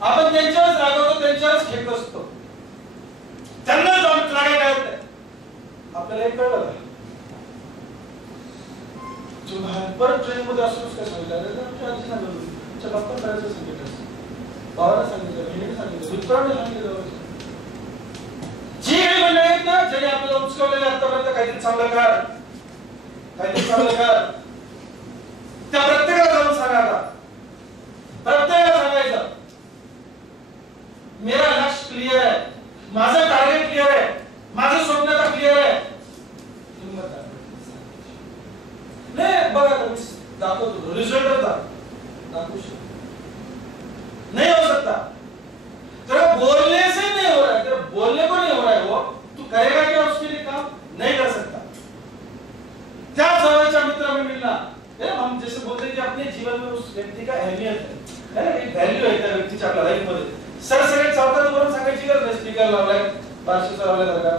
आपण त्यांच्यावरच रागवतो, त्यांच्यावरच खेळत असतो. त्यांना जॉब लागाय काय होत. आपल्याला एक कळलं का? परत ट्रेन मध्ये असंच काय सांगितलं? आमच्या आजी सांगितलं, तुमच्या बाप्पा करायचं सांगितलं, भावाला सांगितलं, बहिणीने सांगितलं, मित्राने सांगितलं. जी काही मंडळी आहेत ना, ज्यांनी आपल्याला उचकवलेले आतापर्यंत काहीतरी चांगलं कर, काहीतरी चांगलं कर, त्या प्रत्येकाला जाऊन सांगा. आता प्रत्येकाला सांगायचं मेरा लक्ष्य क्लियर है, माझं टार्गेट क्लियर आहे, माझं स्वप्न आता क्लियर आहे. नाही बघा दाखवतो रिजल्ट दाखवू शकतो. नहीं हो सकता. तेरा बोलने से नहीं हो रहा है, तेरा बोलने को नहीं हो रहा है, वो तू करेगा क्या उसके लिए काम? नहीं कर सकता. क्या जवळच्या मित्र में मिलना है. हम जैसे बोलते हैं कि अपने जीवन में उस व्यक्ति का अहमियत है ना, एक व्हॅल्यू आहे त्या व्यक्तीच्या आपल्या लाईफ मध्ये. सर सगळे चौकात वरून सांगायची गरज नाही. स्पीकर लावलाय, पार्श्व लावलाय का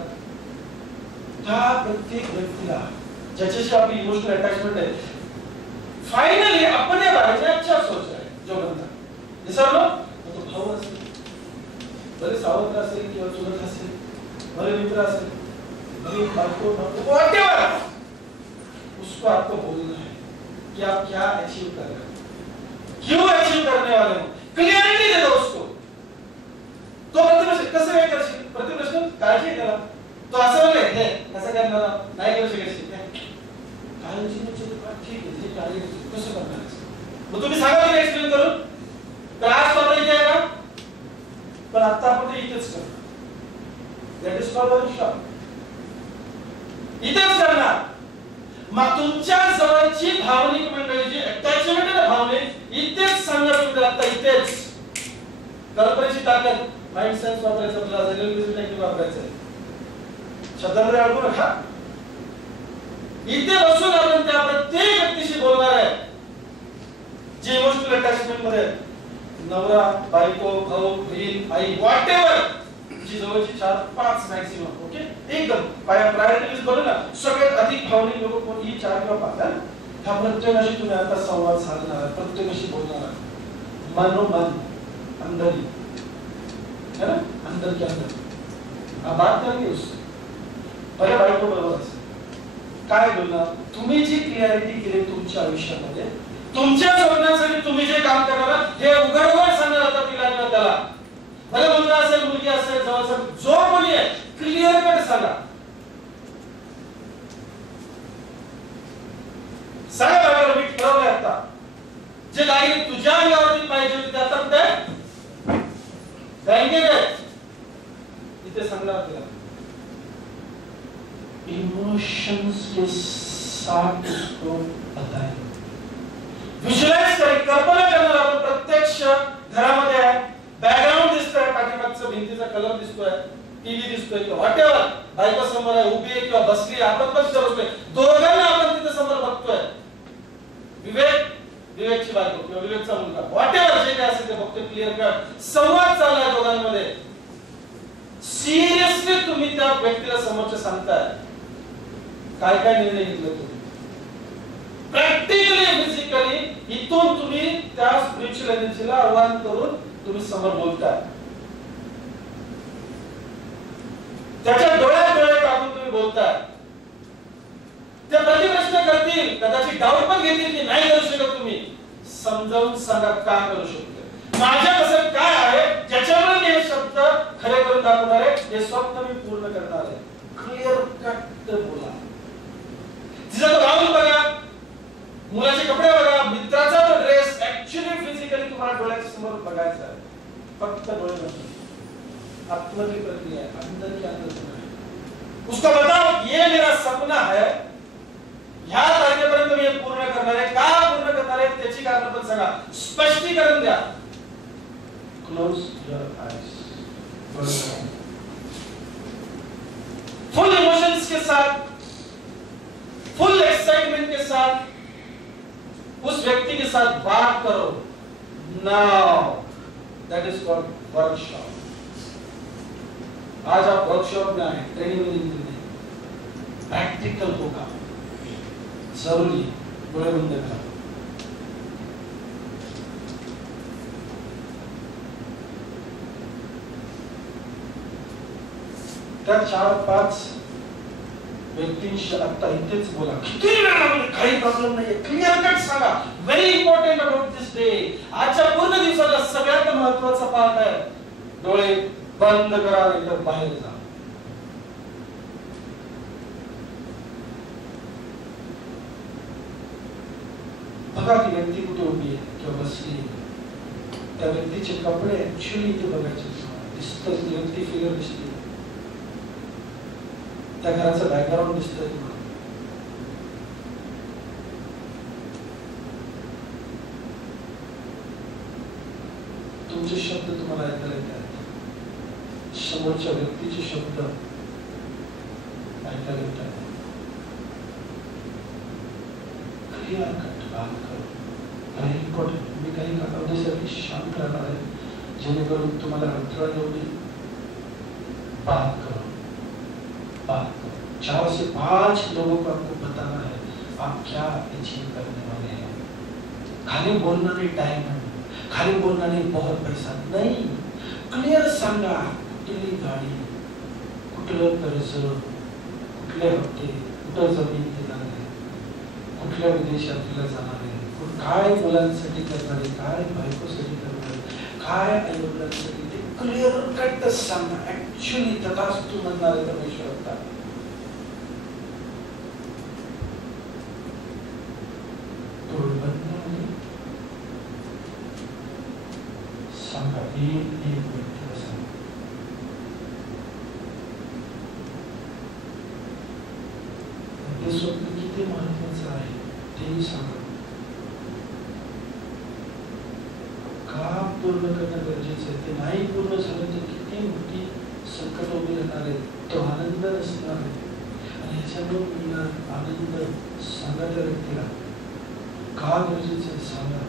त्या प्रत्येक व्यक्तीला ज्याच्याशी आपली इमोशनल अटॅचमेंट आहे, फाइनली अपने बारे में अच्छा सोच रहा है जो बंदा. विसरलो तो भाऊ असेल, भले सावत्र असेल किंवा चुलत असेल, भले मित्र असेल, भले बायको व्हाटएवर, उसको आपको बोलना है कि आप क्या अचीव कर रहे हो, क्यों अचीव करने वाले हो. क्लियरिटी दे दो उसको. तो प्रतिप्रश्न कसं काय करशील, प्रतिप्रश्न काळजी करा. तो असं बोलले हे कसं करणार नाही करू शकशील काळजी म्हणजे ठीक आहे, जे काळजी कसं करणार. मग तुम्ही सांगा मला एक्सप्लेन करून. तर आज स्वतः इथे आहे का, पण आता आपण ते इथेच करणार. That is called workshop. इथेच करणार. मग तुमच्या जवळची भावनिक मंडळी जी अटॅचमेंट आहे ना, भावनिक, इथेच सांगा तुम्ही. आता इथेच कल्पनेची ताकद, माइंड सेन्स वापरायचं, आपल्याला रिअलिझम टेक्निक वापरायचं. शब्दांमध्ये अडकू नका. इथे बसून आपण त्या प्रत्येक व्यक्तीशी बोलणार आहे जे इमोशनल अटॅचमेंट मध्ये आहे. नवरा, बायको, भाऊ, बहीण, आई, व्हॉटएव्हर, जी जवळची 4-5 मॅक्सिमम. ओके, एकदम प्रायोरिटी लिस्ट बनवू ना. सगळ्यात अधिक भावनिक लोक कोण, ही 4 किंवा 5 आहे. ह्या प्रत्येकाशी तुम्ही आता संवाद साधणार आहे, प्रत्येकाशी बोलणार आहे. मनोमन अंदर है ना, अंदर के अंदर आप बात करेंगे उससे. पहिले बायको बरोबर असेल काय बोलणार. तुम्ही जी क्लिअरिटी केली तुमच्या आयुष्यामध्ये, तुमच्या स्वप्नासाठी तुम्ही जे काम करणार हे उघडवर सांगणार आता तिला किंवा त्याला. भले मुलगा असेल, मुलगी असेल, जवळचा जो कोणी आहे, क्लिअर कट सांगा. सांगा बरोबर मी ठरवलंय आता जे गाडी तुझ्या अंगावरती पाहिजे होती ते आता कुठे बँकेत आहे. इथे सांगणार तिला इमोशंस के साथ उसको बताएं. विजुअलाइज करें, कल्पना करणार आपण. प्रत्यक्ष घरामध्ये आहे, बॅकग्राऊंड दिसतोय, पाठीमागचा भिंतीचा कलर दिसतोय, टीव्ही दिसतोय किंवा व्हॉटएव्हर, बायको समोर आहे, उभी आहे किंवा बसली, आपण पण बसतोय, दोघांना आपण तिथे समोर बघतोय. विवेकची बायको किंवा विवेकचा मुलगा, व्हॉटएव्हर जे काय असेल ते बघतोय. क्लिअर कट संवाद चाललाय दोघांमध्ये. सिरियसली तुम्ही त्या व्यक्तीला समोरच्या सांगताय काय काय निर्णय घेतले तुम्ही. प्रॅक्टिकली, फिजिकली इथून तुम्ही त्या स्पिरिच्युअल एनर्जीला आव्हान करून तुम्ही समोर बोलताय. त्याच्या डोळ्यात डोळे टाकून तुम्ही बोलताय. ते प्रतिप्रश्न करतील, कदाचित डाऊट पण घेतील की नाही करू शकत तुम्ही. समजावून सांगा का करू शकतो. माझ्या कसं काय आहे ज्याच्यामुळे मी हे शब्द खरे करून दाखवणार आहे, हे स्वप्न मी पूर्ण करणार आहे. क्लिअर कट बोला. तिचा तो राहुल बघा, मुलाचे कपडे बघा, मित्राचा तो ड्रेस, ऍक्च्युअली फिजिकली तुम्हाला डोळ्याच्या समोर बघायचा आहे. फक्त डोळे बघा. आत्मची प्रक्रिया है, अंदर के अंदर सुना है. उसको बताओ ये मेरा सपना है, ह्या तारखेपर्यंत मी हे पूर्ण करणार आहे. का पूर्ण करणार आहे त्याची कारण पण सांगा. स्पष्टीकरण द्या. Close your eyes. Full emotions के साथ, फुल एक्साइटमेंट के साथ उस व्यक्ति के साथ बात करो. Now that is called workshop. आज आप वर्कशॉप में आए, ट्रेनिंग में नहीं, प्रैक्टिकल होगा जरूरी. डोळे बंद करा. त्या 4-5 व्यक्तींशी आता इथेच बोला. किती वेळ लागेल काही प्रॉब्लेम नाहीये. क्लिअर कट सांगा. Very important about this day. आजच्या पूर्ण दिवसाला सगळ्यात महत्त्वाचा पार्ट आहे. डोळे बंद करा, नाहीतर बाहेर जा. बघा ती व्यक्ती कुठे उभी आहे किंवा बसली आहे. त्या व्यक्तीचे कपडे ऍक्च्युअली इथे बघायचे दिसतं. ती व्यक्ती फिगर दिसते, त्या घराचं बॅकग्राऊंड दिसतंय तुम्हाला. तुमचे शब्द तुम्हाला ऐकायला येतात, समोरच्या व्यक्तीचे शब्द ऐकायला येतात. क्लिअर कट बात करो. आणि इम्पॉर्टंट, मी काही कालावधीसाठी शांत राहणार आहे जेणेकरून तुम्हाला अडथळा येऊ नये. बात करो, बात करो. 4 से 5 लोगों को आपको बताना है आप क्या अचीव करने वाले हैं. खाली बोलना नहीं डायमंड, खाली बोलना नहीं बहुत पैसा नहीं. क्लिअर सांगा. कुठली गाडी, कुठलं कर्ज, कुठले हप्ते, कुठं जमीन घेणार आहे, कुठल्या विदेशातला जाणार आहे, काय मुलांसाठी करणार आहे, काय बायकोसाठी करणार आहे, काय आईवडिलांसाठी. ते क्लिअर कट सांगा. ऍक्च्युअली तथास्तु म्हणणार आहे परमेश्वर. सांगा एक व्यक्तीला सांगा. ते स्वप्न किती महत्वाचं आहे तेही सांगा. का पूर्ण करणं गरजेचं आहे, ते नाही पूर्ण झालं तर किती मोठी संकट उभी राहणार आहे, तो आनंद नसणार आहे. आणि ह्याच्यामुळे मिळणार आनंद सांगा त्या व्यक्तीला. का गरजेचं आहे सांगा.